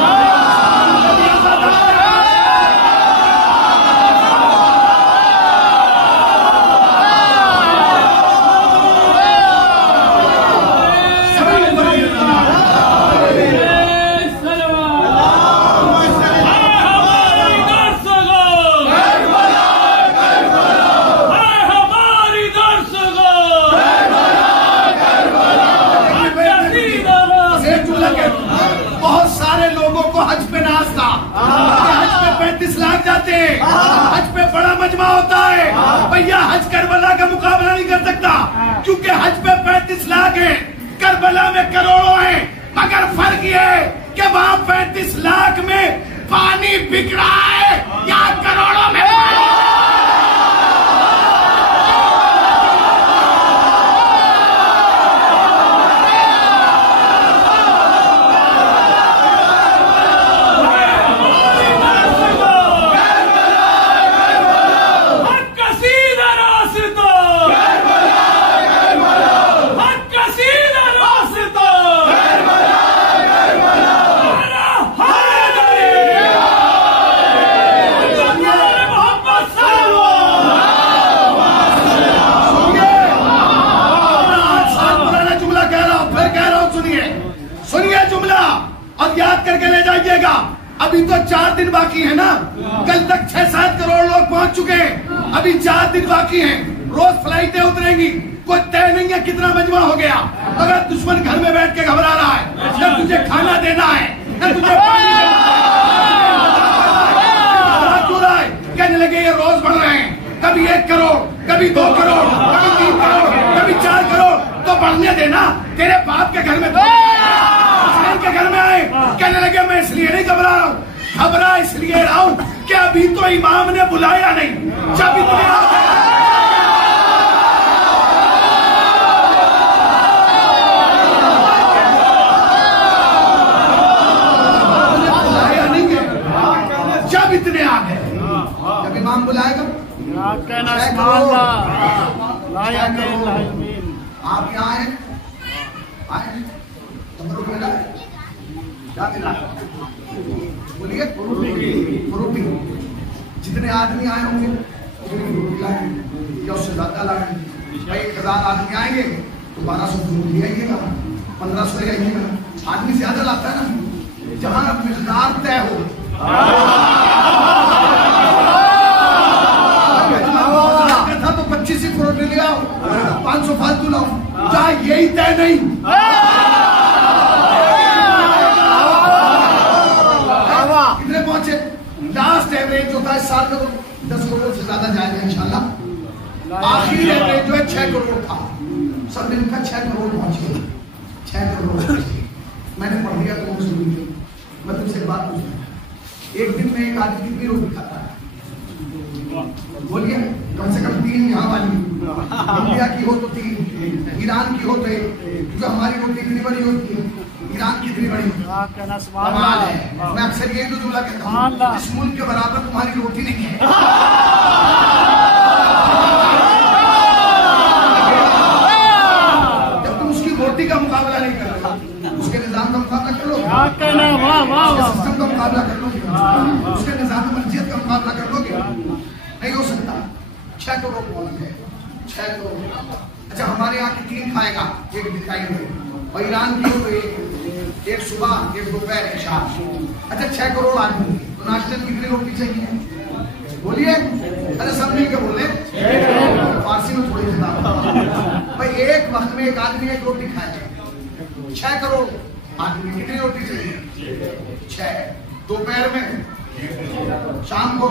हज पे बड़ा मजमा होता है भैया, हज करबला का मुकाबला नहीं कर सकता, क्योंकि हज पे 35 लाख है, करबला में करोड़ों हैं। मगर फर्क ये है कि वहां 35 लाख में पानी बिक रहा है, यहाँ करोड़ों में अभी तो 4 दिन बाकी है ना, कल तक 6-7 करोड़ लोग पहुंच चुके हैं, अभी 4 दिन बाकी हैं, रोज फ्लाइटें उतरेंगी, कोई तय नहीं है कितना मजमा हो गया। अगर दुश्मन घर में बैठ के घबरा रहा है, न तुझे खाना देना है, न तुझे पानी देना है, कहने लगे ये रोज बढ़ रहे हैं, कभी 1 करोड़, कभी 2 करोड़, कभी 3 करोड़, कभी 4 करोड़। तो बढ़ने देना, तेरे बाप के घर में हुसैन के घर में आए, कहने लगे मैं इसलिए नहीं घबरा रहा हूँ, घबरा इसलिए रहा हूँ कि अभी तो इमाम ने बुलाया नहीं। जब इतने जब इतने आ गए, जब इमाम बुलाएगा आप यहाँ आए, क्या मिला? बोलिए रोटी। जितने आदमी आए होंगे रोटी लाए या उससे ज्यादा लाए। भाई 1000 आदमी आएंगे तो 1200 रोटी आइएगा, 1500 आइएगा। आदमी ज्यादा लाता है ना, जहां मिकदार तय हो। था तो 25 ही रोटी ले आओ, 500 फालतू लाओ, जहाँ यही तय नहीं। कितने पहुंचे? लास्ट एवरेज जो था इस साल में 10 करोड़ से ज्यादा जाएगा इंशाल्लाह। आखिरी एवरेज जो है 6 करोड़ था, सब मिलकर 6 करोड़ पहुंचे। 6 करोड़ मैंने पढ़ दिया तो मैं तुमसे बात पूछ रहा हूँ, एक दिन में एक आदमी कितनी रोटी खाता है? बोलिए, कम से कम 3 यहाँ वाली, इंडिया की हो तो 3, ईरान की हो तो 1। जो हमारी रोटी कितनी बड़ी होती है, ईरान कितनी बड़ी कमाल है। मैं अक्सर यही तो दूल्हा कहता हूँ, इस मुल्क के बराबर तुम्हारी रोटी नहीं है। जब तुम उसकी रोटी का मुकाबला नहीं कर रहे, उसके निजाम का मुकाबला कर लो, सिस्टम का मुकाबला कर लोगे, उसके निजाम मस्जिद का मुकाबला कर लोगे, नहीं हो सकता। 6 करोड़ बोलते हैं, 6 करोड़। अच्छा, हमारे यहाँ की 3 खाएगा, एक दिखाई दे, और ईरान की हो तो एक सुबह, एक दोपहर, एक शाम। अच्छा, 6 करोड़ आदमी तो नाश्ते में कितनी रोटी चाहिए? बोलिए, अरे सब मिलकर बोले, फारसी में थोड़ी सी भाई। एक वक्त में एक आदमी 1 रोटी खाएगा, 6 करोड़ आदमी कितनी रोटी चाहिए? 6। दोपहर में, शाम को।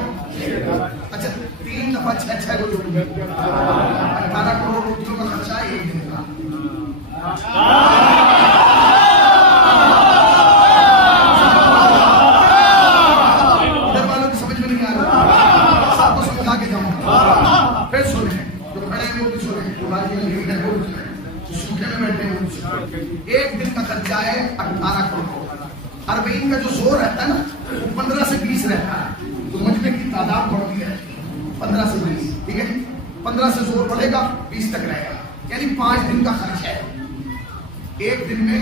अच्छा, 3 दफा 6 रोटी, 18 करोड़ रोटियों का खर्चा है एक दिन का। इधर वालों की समझ में नहीं आ रहा, सबको समझा के जाऊंगा। फिर सुने, जो खड़े हैं वो भी सुने, सूखे में बैठे हैं। एक दिन का खर्चा है 18 करोड़। अरबईन का जो जोर रहता है ना, 15 से 20 रहता है, तो मजमे की तादाद बढ़ती है 15 से 20, ठीक है। 15 से जोर बढ़ेगा, 20 तक रहेगा, यानी 5 दिन का खर्च है। एक दिन में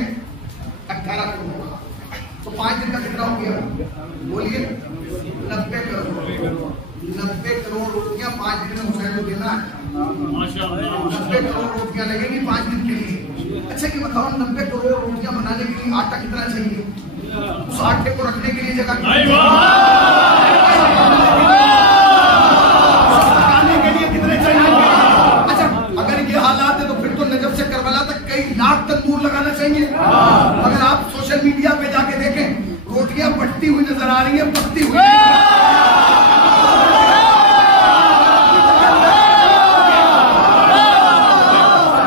18 करोड़, तो 5 दिन का कितना हो गया? बोलिए, 90 करोड़। 90 करोड़ रोटियां 5 दिन में हुसैन को देना है। 90 करोड़ रोटियां लगेगी 5 दिन के लिए। अच्छा, कि बताओ 90 करोड़ रोटियां बनाने के लिए आटा कितना चाहिए? उस आटे को रखने के लिए जगह, पकाने के लिए कितने चाहिए? अच्छा, अगर ये हालात है तो फिर तो नजफ से करबला तक कई लाख तंदूर लगाना चाहिए। अगर आप सोशल मीडिया पे जाके देखें, रोटियां पकती हुई नजर आ रही है, पकती हुई।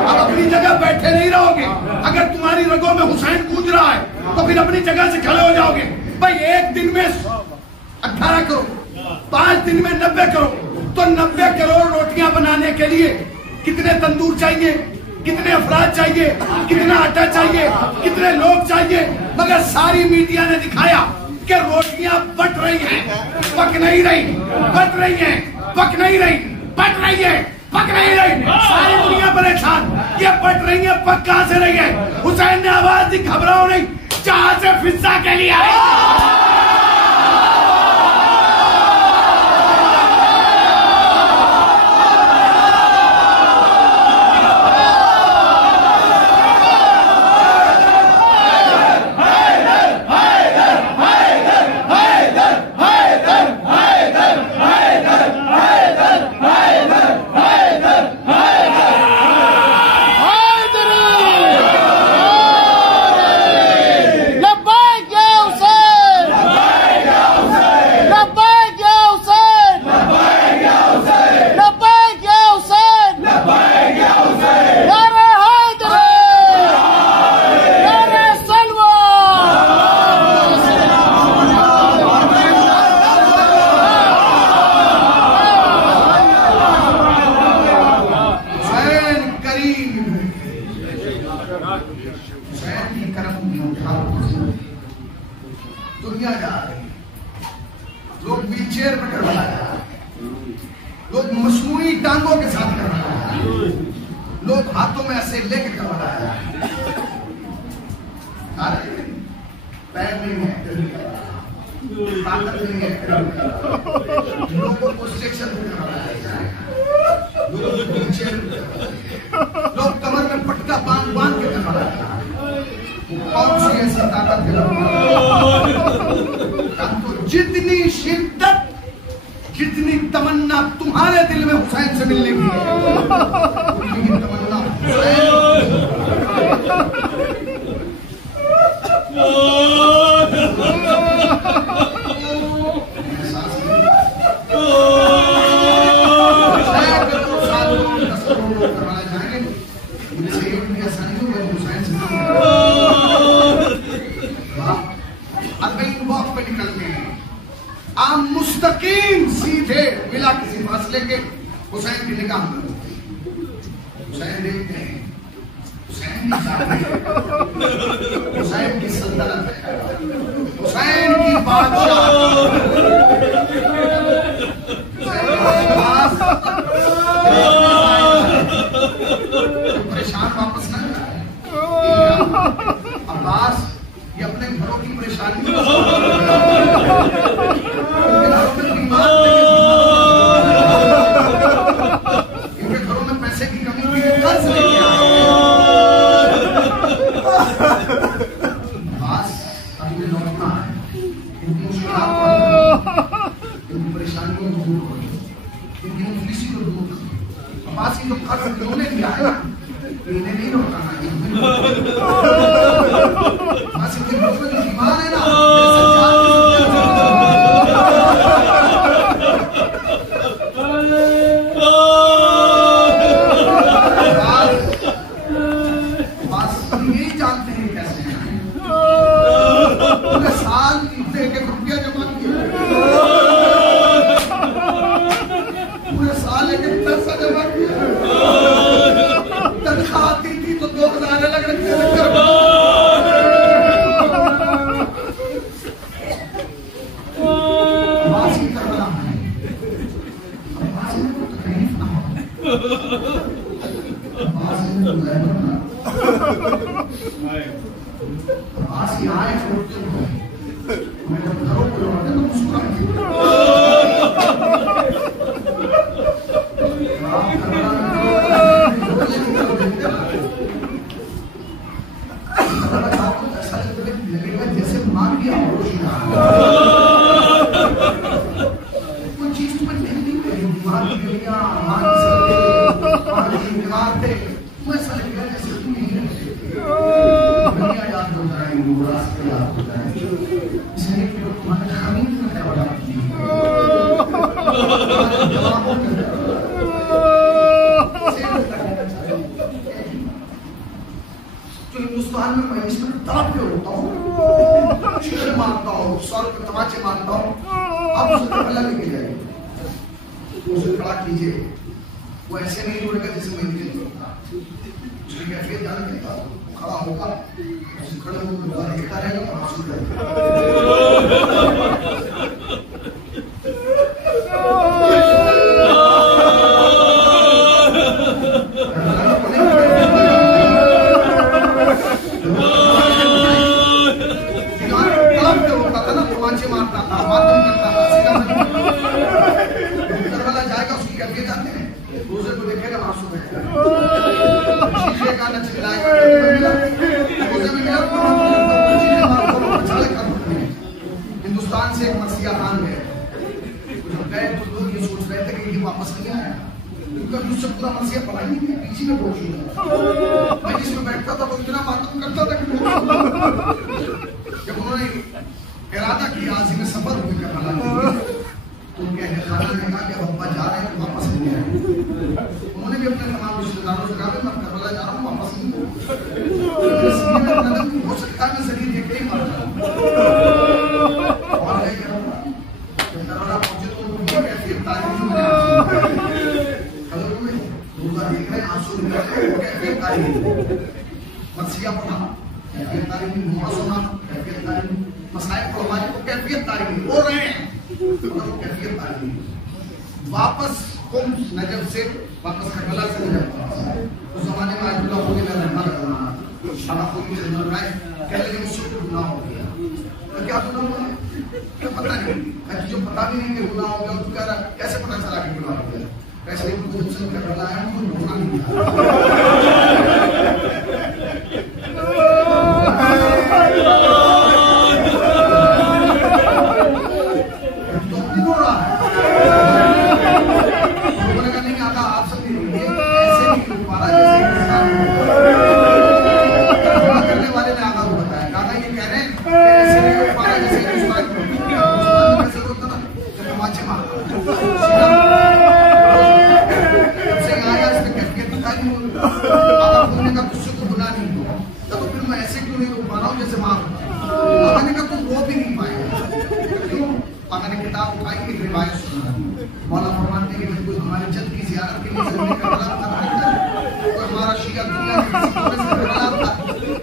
अब अपनी जगह बैठे नहीं रहोगे। अगर तुम्हारी रगों में हुसैन गूंज रहा है तो फिर अपनी जगह से खड़े हो जाओगे। भाई, एक दिन में 18 करोड़, 5 दिन में 90 करोड़, तो 90 करोड़ रोटियां बनाने के लिए कितने तंदूर चाहिए? कितने अफराद चाहिए? कितना आटा चाहिए? कितने लोग चाहिए? मगर सारी मीडिया ने दिखाया कि रोटियां बट रही हैं, पक नहीं रही, बट रही हैं, पक नहीं रही, बट रही है, पक नहीं रही। सारी दुनिया परेशान, ये बट रही है, पक कहां से रही है? हुसैन ने आवाज दी, घबराओ नहीं, जहां से फिजा के लिए आए। हाथों में ऐसे लेके करवाया पैर नहीं है, ताकत नहीं है, लोगों को सेक्शन लोग कमर में पटका बांध के करवाया। कौन सी ऐसी ताकत है? तो जितनी शिद्दत, जितनी तमन्ना तुम्हारे दिल में हुसैन से मिलने की है, उतनी तमन्ना आम मुस्तकीम सीधे बिना किसी फासले के हुसैन की निगाह में हुसैन देखते हैं, हुसैन की सल्तनत है, हुसैन की बादशाह, परेशान वापस न जाए। अब्बास ये अपने घरों की परेशानी इनके घरों में पैसे की कमी थी, कर्ज लेके आए। अब्बास अभी लौटना है, इनकी मुश्किलात को, इनकी परेशानियों को दूर करो, इनकी मुफलिसी को दूर करो। अब्बास ये जो कर्ज इन्होंने लिया है ना, इन्हें नहीं लौटाना है। अब्बास इनके घरों में जो ईमान है ना, हिंदुस्तान में मैं इसमें तड़प के होता हूँ, चीखें मारता हूँ, सर पे तमाचे मारता हूँ। अब उसे पहला लेके जाइए, उसे खड़ा कीजिए, वो ऐसे नहीं रोएगा जैसे मैं नहीं रोता। उसकी कैफियत जान देता, खड़ा होगा, उसे खड़े होकर देखता रहेगा और आंसू रहेगा। हिंदुस्तान से एक मसीहा खान गए, गए तो लोग ये सोच रहे थे कि ये वापस नहीं आया, उनका मुझसे पूरा मसीहा पढ़ा ही नहीं, पीछे में पहुंच गया। मैं जिसमें बैठता था वो इतना मातम करता था कि जब उन्होंने इरादा किया आज में सफर हुए करना, तो उनके खाना ने कहा कि अब अब्बा जा रहे हैं तो वापस नहीं आए। उन्होंने भी अपने तमाम रिश्तेदारों से कहा मैं करबला जा रहा हूँ, वापस नहीं हो सकता है, मैं शरीर देखते ही मर जाऊँ। और करबला पहुंचे तो कैफियत तारीफ देख रहे आंसू निकल रहे, कैफियत तारीफ मसीहा पढ़ा, कैफियत तारीफ मोहरा सुना, कैफियत तारीफ मसाइब को हमारे को कैफियत तारीफ हो रहे हैं, कैफियत तारीफ वापस नजफ से वापस करबला से नजफ। उस जमाने में कोई मैं रहना करना सारा कोई मुझे मिल रहा है कहने लगे मुझसे कोई गुनाह हो गया तो क्या गुनाह हुआ क्या पता नहीं मैं तुझे पता भी नहीं कि गुनाह हो गया तू कह रहा कैसे पता चला कि गुनाह हो गया कैसे मुझे कर रहा है मुझे गुनाह नहीं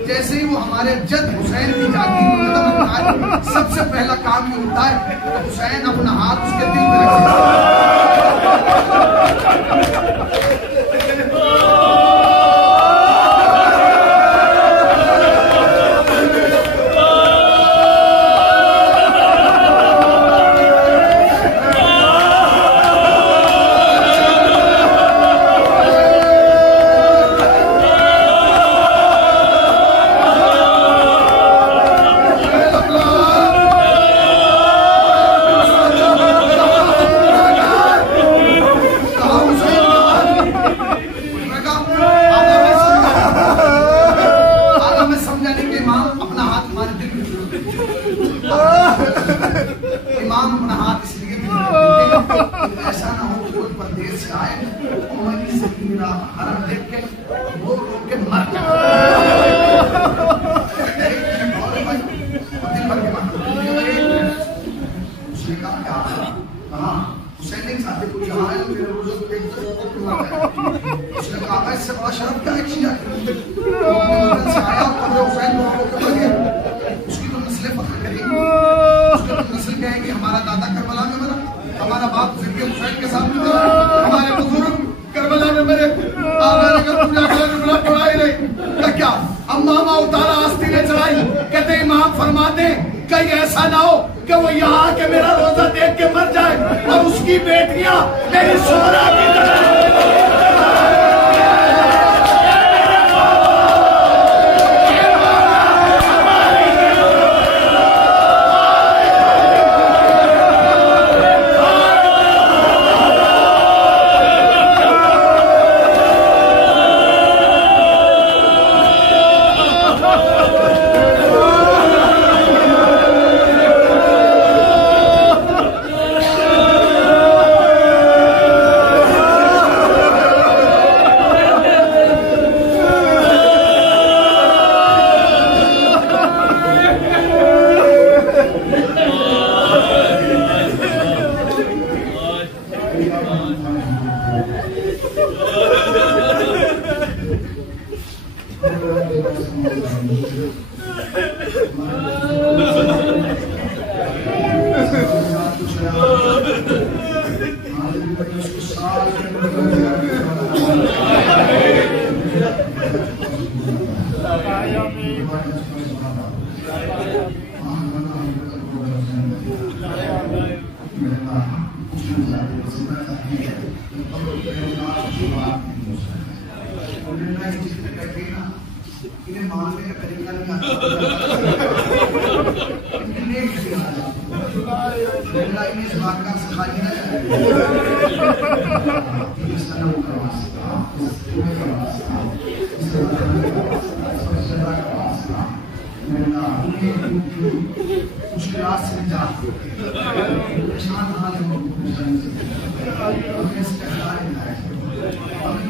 जैसे ही वो हमारे जद हुसैन की जाती सबसे पहला काम ये होता है तो हुसैन अपना हाथ उसके दिल में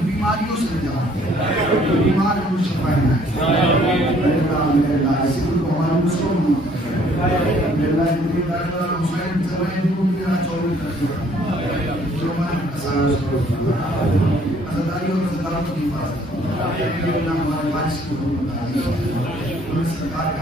बीमारियों से बीमार सरकार